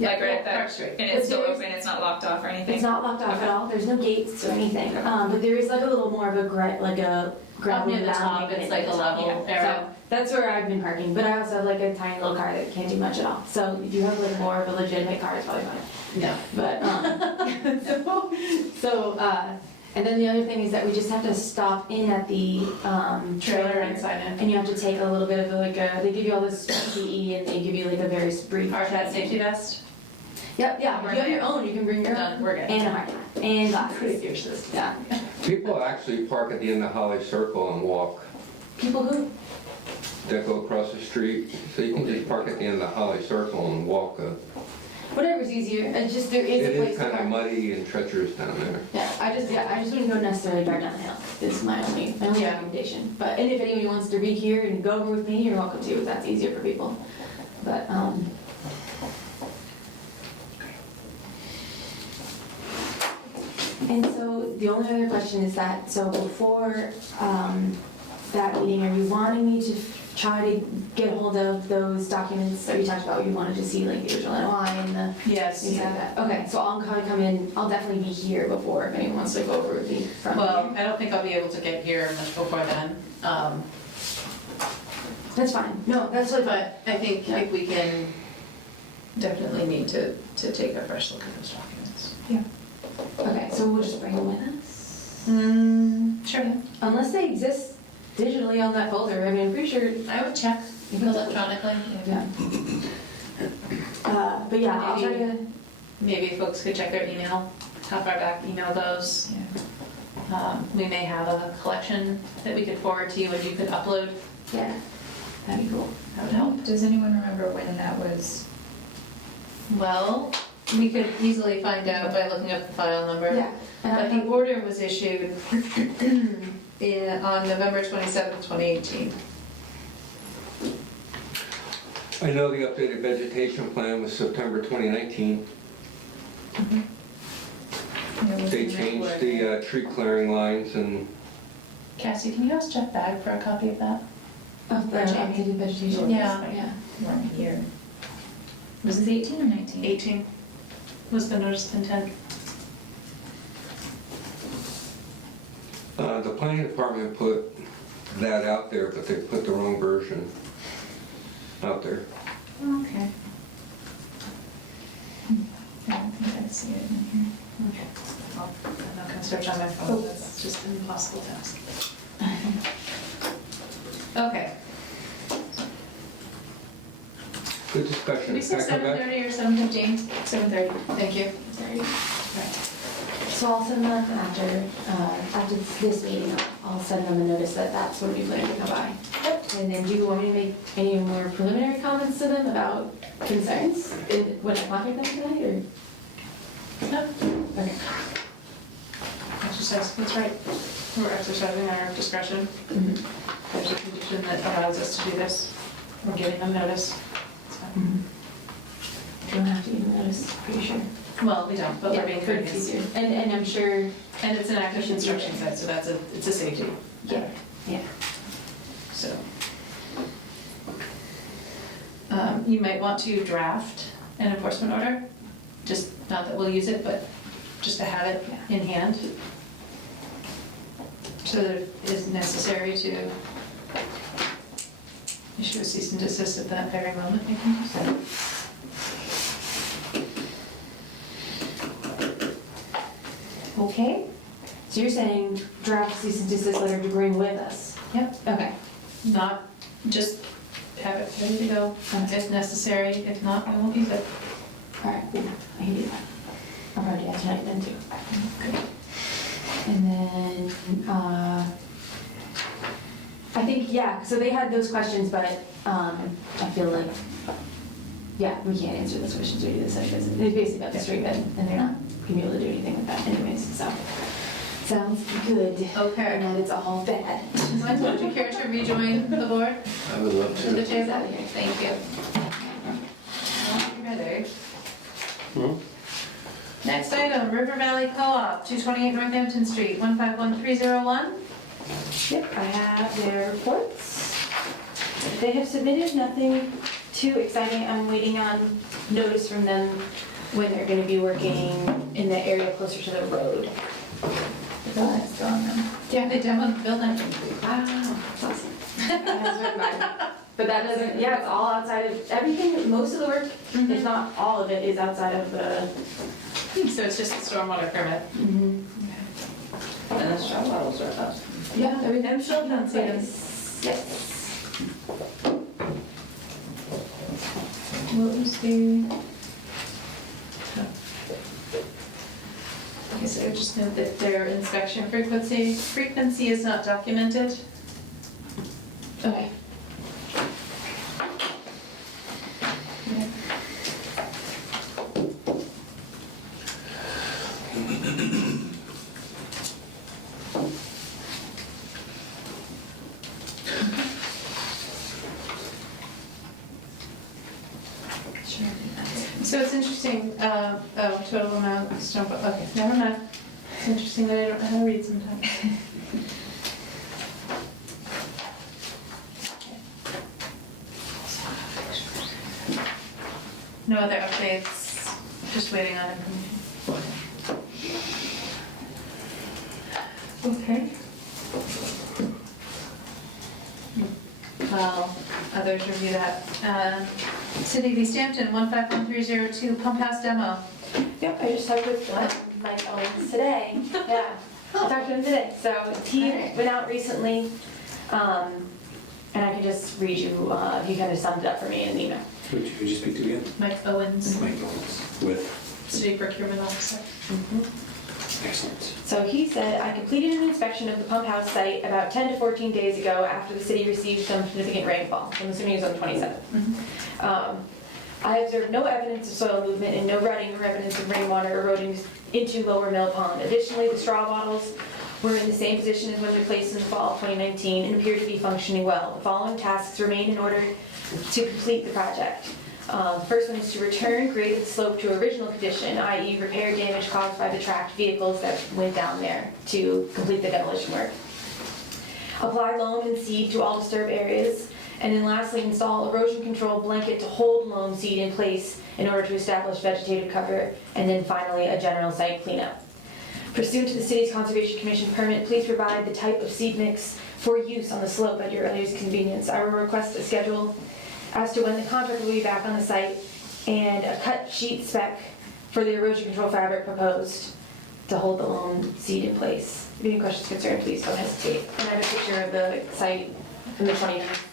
Like right there. Park Street. And it's still But open, it's not locked off or anything? It's not locked off at all, there's no gates or anything, but there is like a little more of a like a up gravel near the top, valley it's like a level Yeah, area. so that's where I've been parking, but I also have like a tiny little car that can't do much at all. So if you have like more of a legitimate car, it's probably fine. No. But, and then the other thing is that we just have to stop in at the, Trailer and sign in. and you have to take a little bit of like they give you all this PPE and they give you like a very brief. Hard hat, safety vest? Yep, yeah, if you have your own, you can bring your Done, own. we're good. And a hard hat, and glasses. Pretty fierce system. Yeah. People actually park at the end of Holly Circle and walk. People who, That go across the street, so you can just park at the end of Holly Circle and walk. whatever's easier, it's just, there is It a place is to kind of park. muddy and treacherous down there. Yeah, I just wouldn't go necessarily drive down the hill, is my only Yeah. recommendation. But, and if anyone wants to be here and go over with me, you're welcome to, if that's easier for people. But, and so the only other question is that, so before, that meeting, are you wanting me to try to get hold of those documents that we talked about? You wanted to see like the original NOI and the Yes. things like that? Okay, so I'll kind of come in, I'll definitely be here before if anyone wants to go over with me from Well, here. I don't think I'll be able to get here much before then. That's fine, no, that's like, But I think we can definitely need to take a fresh look at those documents. okay, so we'll just bring them with us? Sure. Unless they exist digitally on that folder, I mean, I'm pretty sure, I would check electronically. yeah. But yeah, I'll try to, Maybe folks could check their email, how far back email goes. We may have a collection that we could forward to you and you could upload. yeah, that'd be cool. That would help. Does anyone remember when that was? Well, we could easily find out by looking up the file number. Yeah, and But I the think, order was issued on November 27th, 2018. I know the updated vegetation plan was September 2019. They changed the tree clearing lines and Cassie, can you ask Jeff Bag for a copy of that? of the updated vegetation. Yeah. Yeah. One year. Was it 18 or 19? 18 was the notice of intent. the planning department put that out there, but they put the wrong version out there. Okay. I don't think I see it in here. Okay. Well, I'm not gonna search on my phone, that's just an impossible task. Okay. Good Did discussion. we say Can I come back? 7:30 or 7:15? 7:30, thank you. Sorry. Right. So I'll send them after this meeting, I'll send them a notice that that's when we plan to come by. And then do you want me to make any more preliminary comments to them about concerns when I contact them tonight, or? No, Okay. exercise, that's right. We're exercising our discretion. Mhm. There's a condition that allows us to do this. We're giving them notice. It's fine. You don't have to even notice, pretty sure. Well, we don't, but we're being but it's courteous. easier. And I'm sure, And it's an active construction site, so it's a safety. yeah, yeah. So. You might want to draft an enforcement order, just, not that we'll use it, but just to have it in hand. So that it is necessary to issue a cease and desist at that very moment, I think. Okay, so you're saying draft cease and desist letter to bring with us? Yep. Okay. Not, just have it ready to go if necessary, if not, I won't use it. All right, yeah, I can do that. I'll probably do that tonight then too. Good. And then, I think, yeah, so they had those questions, but I feel like, yeah, we can't answer those questions or do this because it's basically about the street bed and they're not gonna be able to do anything with that anyways, so. Sounds good. Okay. And that it's all bad. Glenn, would you care to rejoin the board I would love to the to. table? Thank you. Ready? Next item, River Valley Co-op, 228 Northampton Street, 151301. Yep, I have their reports. They have submitted nothing too exciting. I'm waiting on notice from them when they're gonna be working in the area closer to the road. Yeah, they demoed the building. Wow, that's awesome. But that doesn't, yeah, it's all outside of, everything, most of the work, if not all of it, is outside of the. So it's just a stormwater permit. And the straw bottles are up. Yeah, everything. I'm sure that's it. Yes. What was the? Okay, so just note that their inspection frequency is not documented. Okay. So it's interesting, total amount, okay, never mind. It's interesting that I don't know how to read sometimes. No other updates, just waiting on information. Okay. Well, others review that. City of Easthampton, 151302, pump house demo. Yep, I just talked with Mike Owens today. Yeah, I talked to him today. So he went out recently, and I can just read you, he kind of summed it up for me in an email. Who'd you speak to again? Mike Owens, Mike Owens. With? city procurement officer. Excellent. So he said, I completed an inspection of the pump house site about 10 to 14 days ago after the city received some significant rainfall. I'm assuming it was on the 27th. I observed no evidence of soil movement and no rutting or evidence of rainwater eroding into Lower Mill Pond. Additionally, the straw bottles were in the same position as when they're placed in the fall of 2019 and appear to be functioning well. The following tasks remain in order to complete the project. First one is to return graded slope to original condition, i.e. repair damage caused by the tracked vehicles that went down there to complete the demolition work. Apply loam and seed to all disturbed areas. And then lastly, install erosion control blanket to hold loam seed in place in order to establish vegetative cover. And then finally, a general site cleanup. Pursuant to the city's Conservation Commission permit, please provide the type of seed mix for use on the slope at your earliest convenience. I will request a schedule as to when the contractor will be back on the site and a cut sheet spec for the erosion control fabric proposed to hold the loam seed in place. If you have any questions or concerns, please don't hesitate. And I have a picture of the site from the 29th.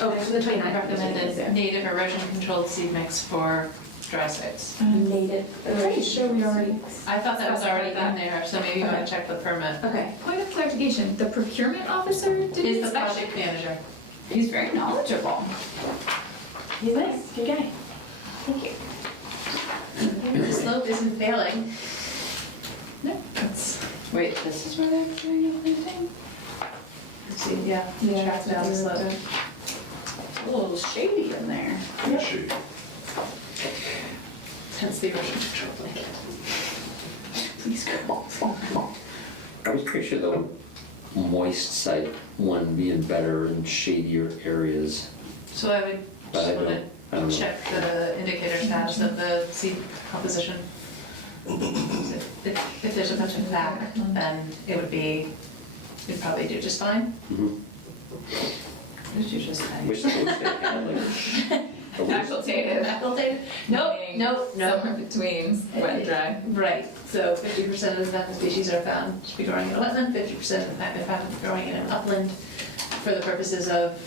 Oh, from the 29th. Recommended native erosion controlled seed mix for dry sites. Native. Pretty sure we already. I thought that was already in there, so maybe you want to check the permit. Okay. Point of clarification, the procurement officer did the Is the inspection? project manager. He's very knowledgeable. He's nice. Good guy. Thank you. The slope isn't failing. No. It's, Wait, this is where they're doing everything? see, yeah, track down the slope. It's a little shady in there. Good shape. Hence the erosion control blanket. picture the moist site one being better in shadier areas. So I would But just I want don't to know. check the indicator status of the seed composition. If there's a bunch of back, then it would be, you'd probably do just fine. Mhm. What did you just say? Wish they had like a week. Facultative. Facultative? Nope, Meaning nope, nope. Somewhere between wet and dry. Right, so 50% of the Untitled species are found to be growing in a wetland, 50% are found to be growing in an upland for the purposes of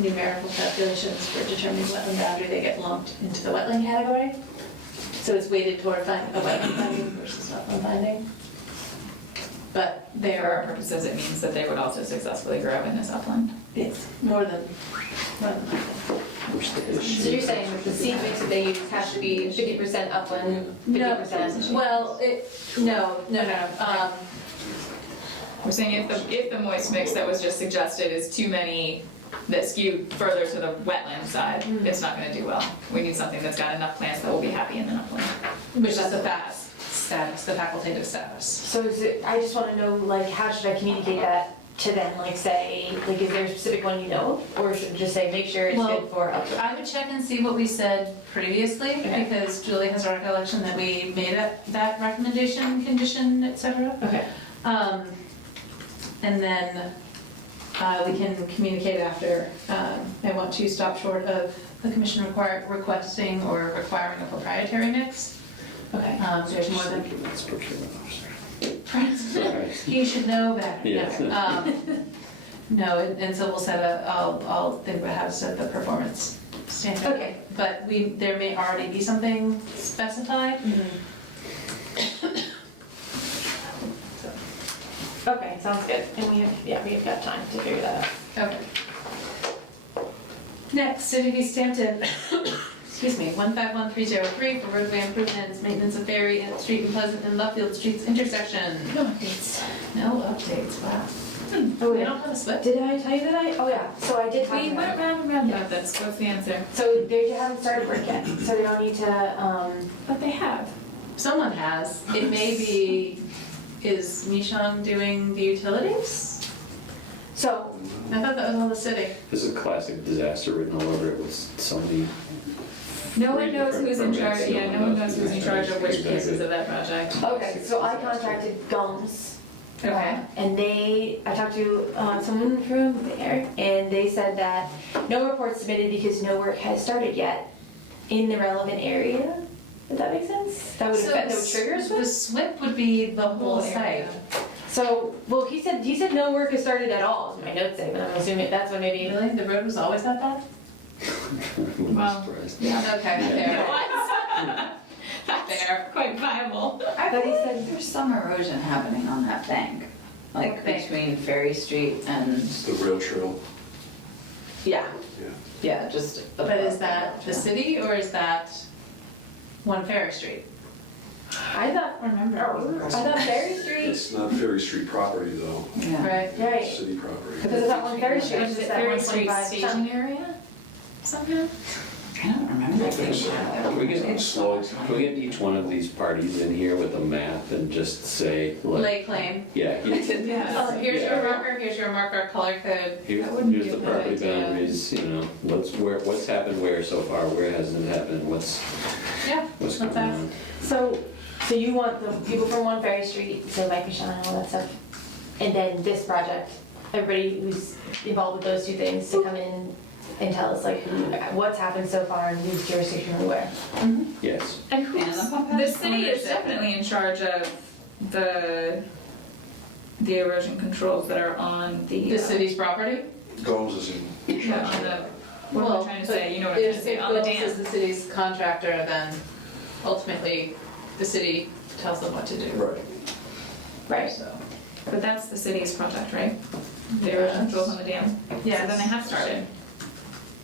numerical calculations for determining wetland boundary, they get lumped into the wetland category. So it's weighted toward finding a wetland finding versus wetland finding. But For our they're, purposes, it means that they would also successfully grow in this upland. it's more than likely. Wish they had a So you're saying that the seed mix that they use has to be 50% upland, 50%? Well, no. We're saying if the moist mix that was just suggested is too many that skew further to the wetland side, it's not gonna do well. We need something that's got enough plants that will be happy in an upland. Which is the status, the facultative status. So is it, I just want to know, like, how should I communicate that to them? Like, say, like, is there a specific one you know? Or should I just say, make sure it's Well, good for upland? I would check and see what we said previously, Okay. because Julie has a recollection that we made that recommendation, condition, et cetera. Okay. And then we can communicate after. I want to stop short of the commission requesting or requiring a proprietary mix. Okay. There's more than, That's procurement officer. Sorry. he should know better. Yes. No, and so we'll I'll think about how to set the performance standard. Okay. But there may already be something specified. Okay, sounds good. And we've got time to figure that out. Okay. Next, City of Easthampton, excuse me, 151303 for roadway improvements, maintenance of Ferry and Street and Pleasant and Luffield Streets intersection. No updates. No updates, wow. Oh, We yeah. don't have a split. Did I tell you that oh yeah, so I did talk We about went it. round and round about this, what's the answer? So they haven't started work yet, so they don't need to, But they have. Someone has. It may be, is Mishon doing the utilities? so, I thought that was all the city. This is a classic disaster written all over it with so many. No one knows different who's in charge, permits, yeah, no one knows who's in charge of which Exactly. pieces of that project. okay, so I contacted Gums. Okay. And I talked to someone from there, and they said that no report submitted because no work has started yet in the relevant area. Does that make sense? That would affect, that would trigger a The SWIP? SWIP would be the whole site. area. So, well, he said no work has started at all, is my notes say, but I'm assuming that's what maybe. Really? The road was always that bad? Wouldn't be Well, surprised. Yeah. Okay, It fair. was. Fair. Quite viable. I But he thought said- there's some erosion happening on that bank, like What bank? between Ferry Street and, It's the rail trail, yeah, yeah. yeah, just. But is that the city or is that One Ferry Street? I thought Ferry Street, It's not Ferry Street property though, Yeah. Right. right, it's city property. because I thought one Ferry Street was Is just it that Ferry Street 125 staging area somehow? I don't remember. I think so. Can we get, It's slow. can we get each one of these parties in here with a map and just say, look, Lay claim. yeah, Oh, here's your marker, here's your marker, color code. here's I wouldn't the give that property idea. boundaries, you know, what's happened where so far, where hasn't it happened, what's Yeah, going let's ask. on. So you want the people from One Ferry Street, so Mike Michelle and all that stuff, and then this project, everybody who's involved with those two things to come in and tell us like what's happened so far and whose jurisdiction or where. Yes, And who's, the city is definitely in charge of the erosion controls that are on the. The city's property? Gomes is in Yeah, charge on of the, that. what am I trying to say, you know what I'm trying to say, on the If dam. is the city's contractor, then ultimately the city tells them what to do. Right. Right. So, But that's the city's project, right? The erosion controls on the dam. So yes. then they have started.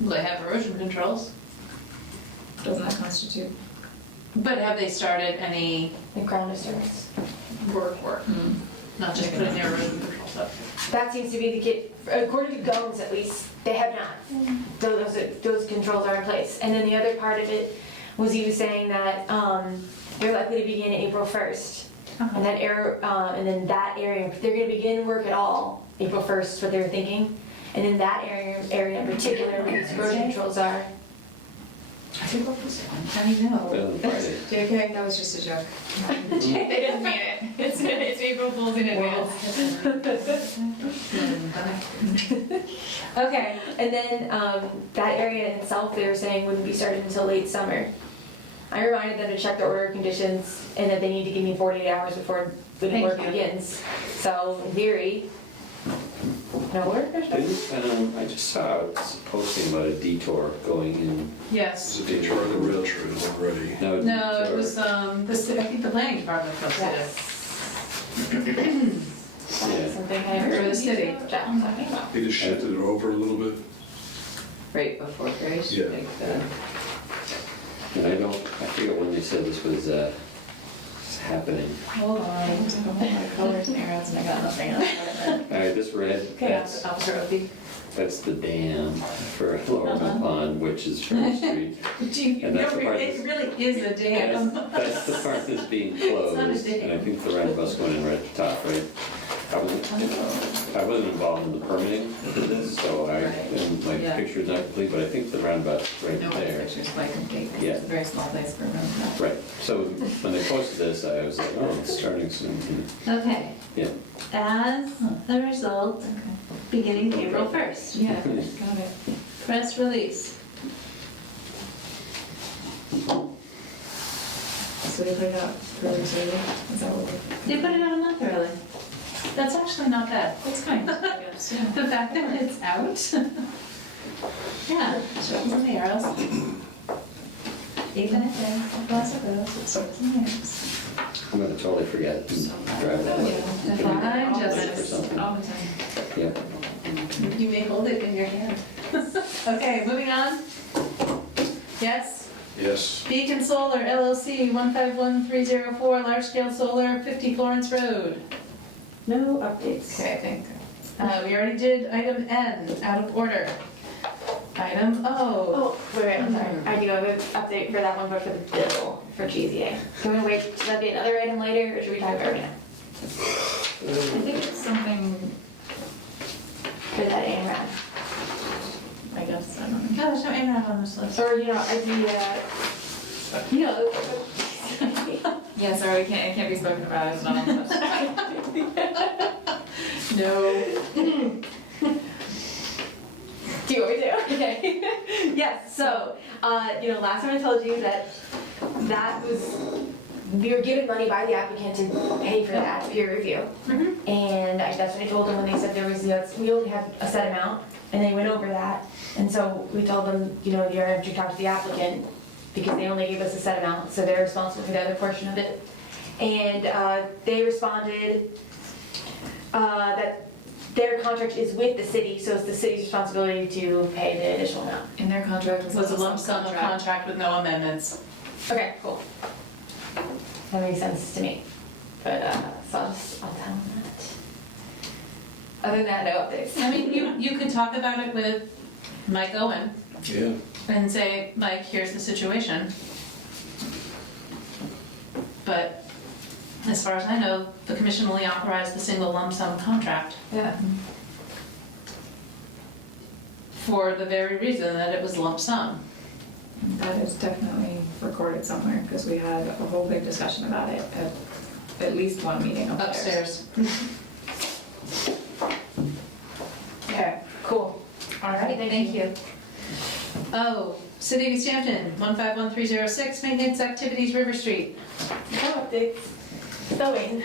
Well, they have erosion controls, Doesn't that constitute? but have they started any The ground disturbance. work? Not just putting their erosion controls up? That seems to be the kid, according to Gomes at least, they have not. Those controls are in place. And then the other part of it was he was saying that they're likely to begin April 1st. And that area, and then that area, they're gonna begin work at all, April 1st, what they were thinking. And in that area in particular, where these erosion controls are. I know. Better than Friday. JK, that was just a joke. They didn't mean it. It's April Fool's in advance. Okay, and then that area in itself, they were saying wouldn't be started until late summer. I reminded them to check the order conditions and that they need to give me 48 hours before the Thank work you. begins. So in theory, no work or something? Didn't, I just saw a posting about a detour going in. Yes. It's a detour on the rail trail already. No, No, it detour. was, I think the planning department posted it. Yeah. Something I For heard the city. Jack talking about. They just shifted it over a little bit. Right before grace, Yeah. like the. And I forget when they said this was happening. Hold on, I just have all my colors and arrows and I got nothing else. All right, this red, that's, that's the dam for Lower Mill Pond, which is Church Street. And that's the part It that's, really is a dam. that's the part that's being closed. It's not a dam. And I think the roundabout's going in right at the top, right? I wasn't involved in the permitting for this, so and my Yeah. picture's not complete, but I think the roundabout's right No, there. it's just like complete. Yeah. It's a very small place for a room. Right, so when they posted this, I was like, oh, it's starting soon. Okay. Yeah. As a result, beginning April 1st. Yeah, got it. Press release. So they put it out really early? Is that what They put it out a month early. That's actually not bad. It's kind, I guess, yeah. The fact that it's out. Yeah, shows on the arrows. Even if there's a glass of rose, it sorts in names. I'm gonna totally forget and drive that way. Fine, For just, something. All the time. Yeah. you may hold it in your hand. Okay, moving on. Yes? Yes. Beacon Solar LLC, 151304, large scale solar, 50 Florence Road. No updates. Okay, I think. We already did item N, out of order. Item O. Oh, wait, I'm sorry. I do have an update for that one, but for the bill for GZA. Can we wait, should that be another item later, or should we talk about it now? I think it's something, For that AMRAD. I guess, I don't know. No, there's no AMAP on this list. Or, Yeah, sorry, it can't be spoken about, it's not on the list. No. Do you want me to? Okay. Yes, so, last time I told you that we were given money by the applicant to pay for that peer review. And that's what I told them when they said there was, we only had a set amount, and they went over that. And so we told them, you're going to have to talk to the applicant, because they only gave us a set amount, so they're responsible for the other portion of it. And they responded that their contract is with the city, so it's the city's responsibility to pay the additional amount. In their contract Was a lump sum of contract with no amendments. Okay, cool. That makes sense to me. But, so I'll tell them that. Other than that, no updates. I mean, you could talk about it with Mike Owen Yeah. and say, Mike, here's the situation. But as far as I know, the commission only authorized the single lump sum contract Yeah. for the very reason that it was lump sum. That is definitely recorded somewhere, because we had a whole big discussion about it at least one meeting upstairs. Upstairs. Okay, cool. All right, thank you. Oh, City of Easthampton, 151306, maintenance activities, River Street. No updates. Still waiting.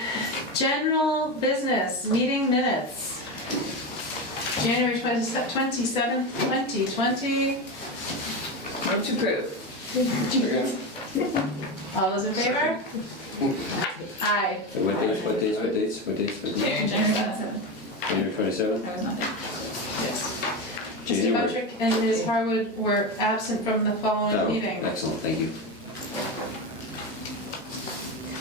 General business, meeting minutes. January 27th, 2020. Vote to approve. All those in favor? Aye. What dates? January 27th. January 27th? I was not there. Yes. Mr. January. Buttrick and Ms. Harwood were absent from the following Oh, meeting. excellent, thank you.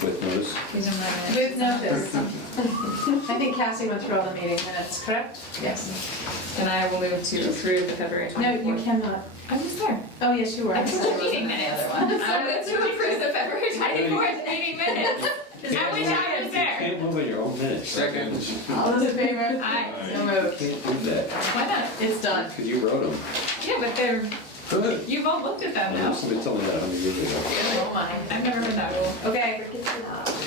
With notice? These are my minutes. With notice. I think Cassie went through all the meeting minutes, correct? Yes. And I will move to approve the February 24th. No, you cannot. I was there. Oh, yes, you were. I was the meeting minutes. I move to approve the February 24th meeting minutes. Is that what you You can't move on your own minutes. Second. All those in favor? Aye. So moved. You can't do that, Why not? It's done. because you wrote them. Yeah, but they're, Good. you've all looked at them now. Somebody told me that 100 years ago. Oh my. I've never heard that rule. Okay,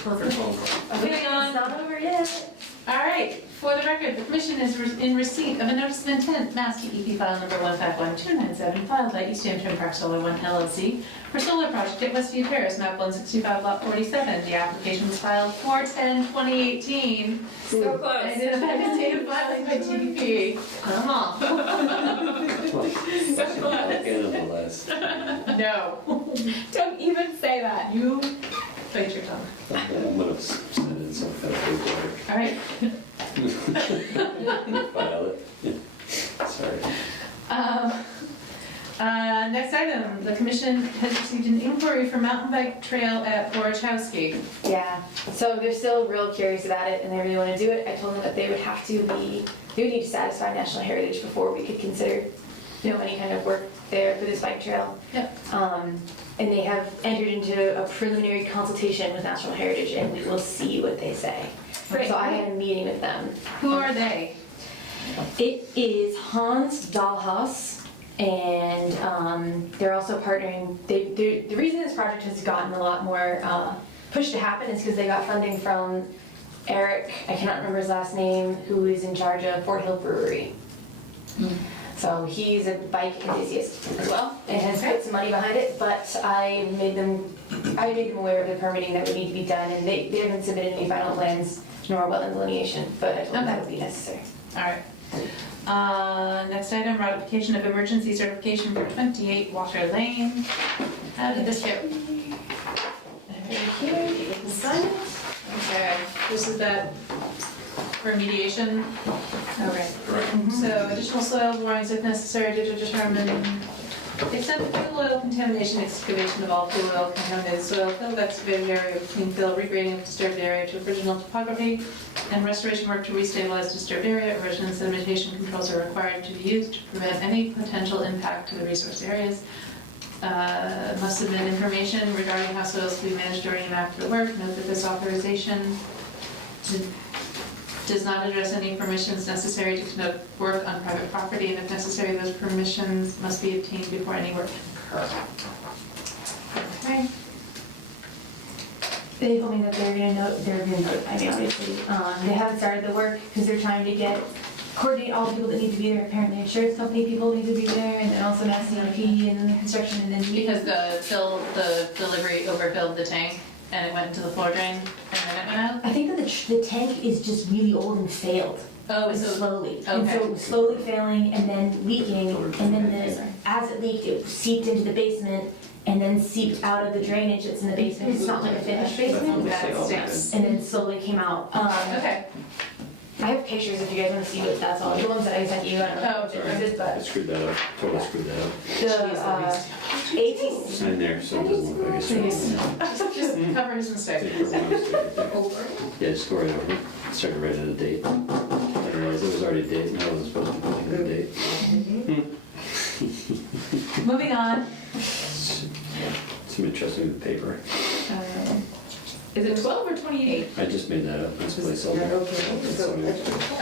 Perfect phone call. moving on. It's not over yet. All right, for the record, the commission is in receipt of a notice of intent, Mass DEP file number 1512297, filed by Easthampton Park Solar 1 LLC for solar project at Westview Terrace, map 165, lot 47. The application was filed 4/10/2018. So close. And it is vegetative filing by DEP. Come on. So close. Again on the list. No. Don't even say that. You bite your tongue. I'm gonna send in some kind of paperwork. All right. File it. Sorry. Next item, the commission has received an inquiry for mountain bike trail at Forge House Gate. Yeah, so they're still real curious about it and they really want to do it. I told them that they would need to satisfy national heritage before we could consider, any kind of work there for this bike trail. Yep. And they have entered into a preliminary consultation with national heritage and we will see what they say. Great. So I had a meeting with them. Who are they? It is Hans Dahlhaus, and they're also partnering. The reason this project has gotten a lot more push to happen is because they got funding from Eric, I cannot remember his last name, who is in charge of Fort Hill Brewery. So he's a bike enthusiast as well, and has put some money behind it, but I made them aware of the permitting that would need to be done, and they haven't submitted any final plans nor wetland delineation, but I told them that would be necessary. All right. Next item, ratification of emergency certification for 28 Walker Lane. How did this go? Here, you can sign it. Okay, this is that remediation. All right. Correct. So additional soil borings if necessary to determine the extent of fuel oil contamination, excavation of all fuel oil contaminated soil, fill of excavated area of clean fill, regrading of disturbed area to original topography, and restoration work to restabilize disturbed area. Erosion and sedimentation controls are required to be used to prevent any potential impact to the resource areas. Must submit information regarding how soils will be managed during and after the work. Note that this authorization does not address any permissions necessary to conduct work on private property, and if necessary, those permissions must be obtained before any work can occur. Okay. They told me that they're gonna notify me, obviously. They haven't started the work because they're trying to coordinate all the people that need to be there. Apparently insurance company people need to be there, and then also Mass DEP, and then the construction, and then me. Because the delivery overfilled the tank, and it went into the floor drain, and then it went out? I think that the tank is just really old and failed. Oh, And so, slowly. And okay. so it was slowly failing and then leaking, and then as it leaked, it seeped into the basement, and then seeped out of the drainage that's in the basement. It's not like a finished basement. that stinks. And then slowly came out. Okay. I have pictures if you guys want to see what that's all. The ones that I sent you, I don't know if Oh, it is, I but screwed that up, totally screwed that up. the ATC. Sign there so it doesn't look like it's. Just cover his mistake. Yeah, just go right over it. Started writing a date. I didn't realize it was already a date, and I wasn't supposed to be putting the date. Moving on. Some interesting paper. Is it 12 or 28? I just made that up, that's placeholder.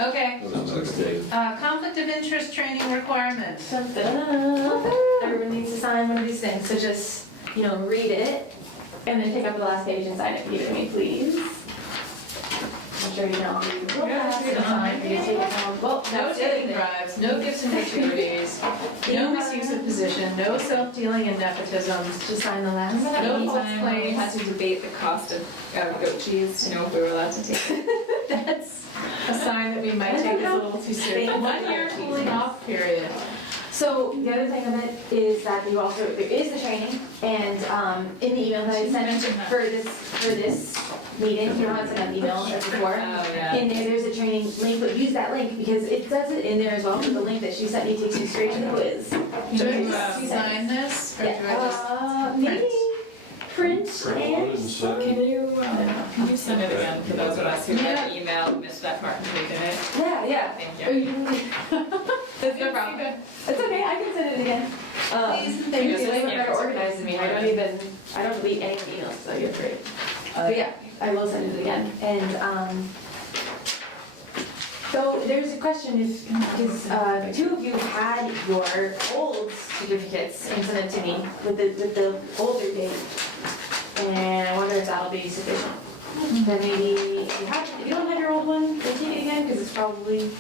Okay. That was a mistake. Conflict of interest training requirement. Everyone needs to sign one of these things, so just, read it, and then pick up the last page and sign it for you to me, please. I'm sure you know. Well, No taking bribes, no gifts and gratuities, no misuse of position, no self-dealing and nepotism. Just sign the last. No false Anytime we claims. had to debate the cost of goat cheese to know if we were allowed to take it. That's a sign that we might take this a little too seriously. 1 year cooling off period. So the other thing of it is that there is the training, and in the email that I sent for this meeting, you know how I sent an email before? Oh, yeah. In there's a training link, but use that link because it does it in there as well, but the link that she sent me takes you straight to the quiz. Do I sign this, or do I just? Maybe print Print one and and sign. Can you send it again for those of us who have emailed, missed that part and taken it? yeah. Thank you. That's no problem. It's okay, I can send it again. Please, You're thank you. way better organized than me. I don't delete any emails, so you're great. But yeah, I will send it again. And, so there's a question if, because two of you had your old certificates and sent it to me with the older date. And I wonder if that'll be sufficient. Then maybe if you don't have your old one, then take it again, because it's probably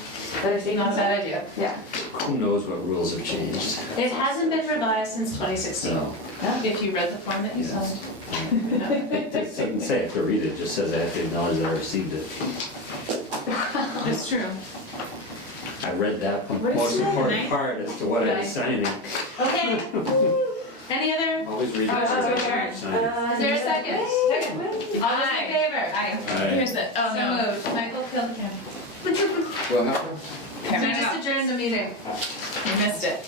better safe Not a than bad sorry. idea. Yeah. Who knows what rules have changed? It hasn't been revised since 2016, So, if you read the form that you Yes. signed. it doesn't say I have to read it, it just says I have to acknowledge that I received it. It's true. I read that What is most that? important part as to what I was signing. Okay. Any other? Always read Motion to it. adjourn. Signing. Is there a second? Second. All those in favor? Aye. Aye. Here's the, oh So no. moved. Michael, kill the camera. What happened? So just adjourn the meeting. You missed it.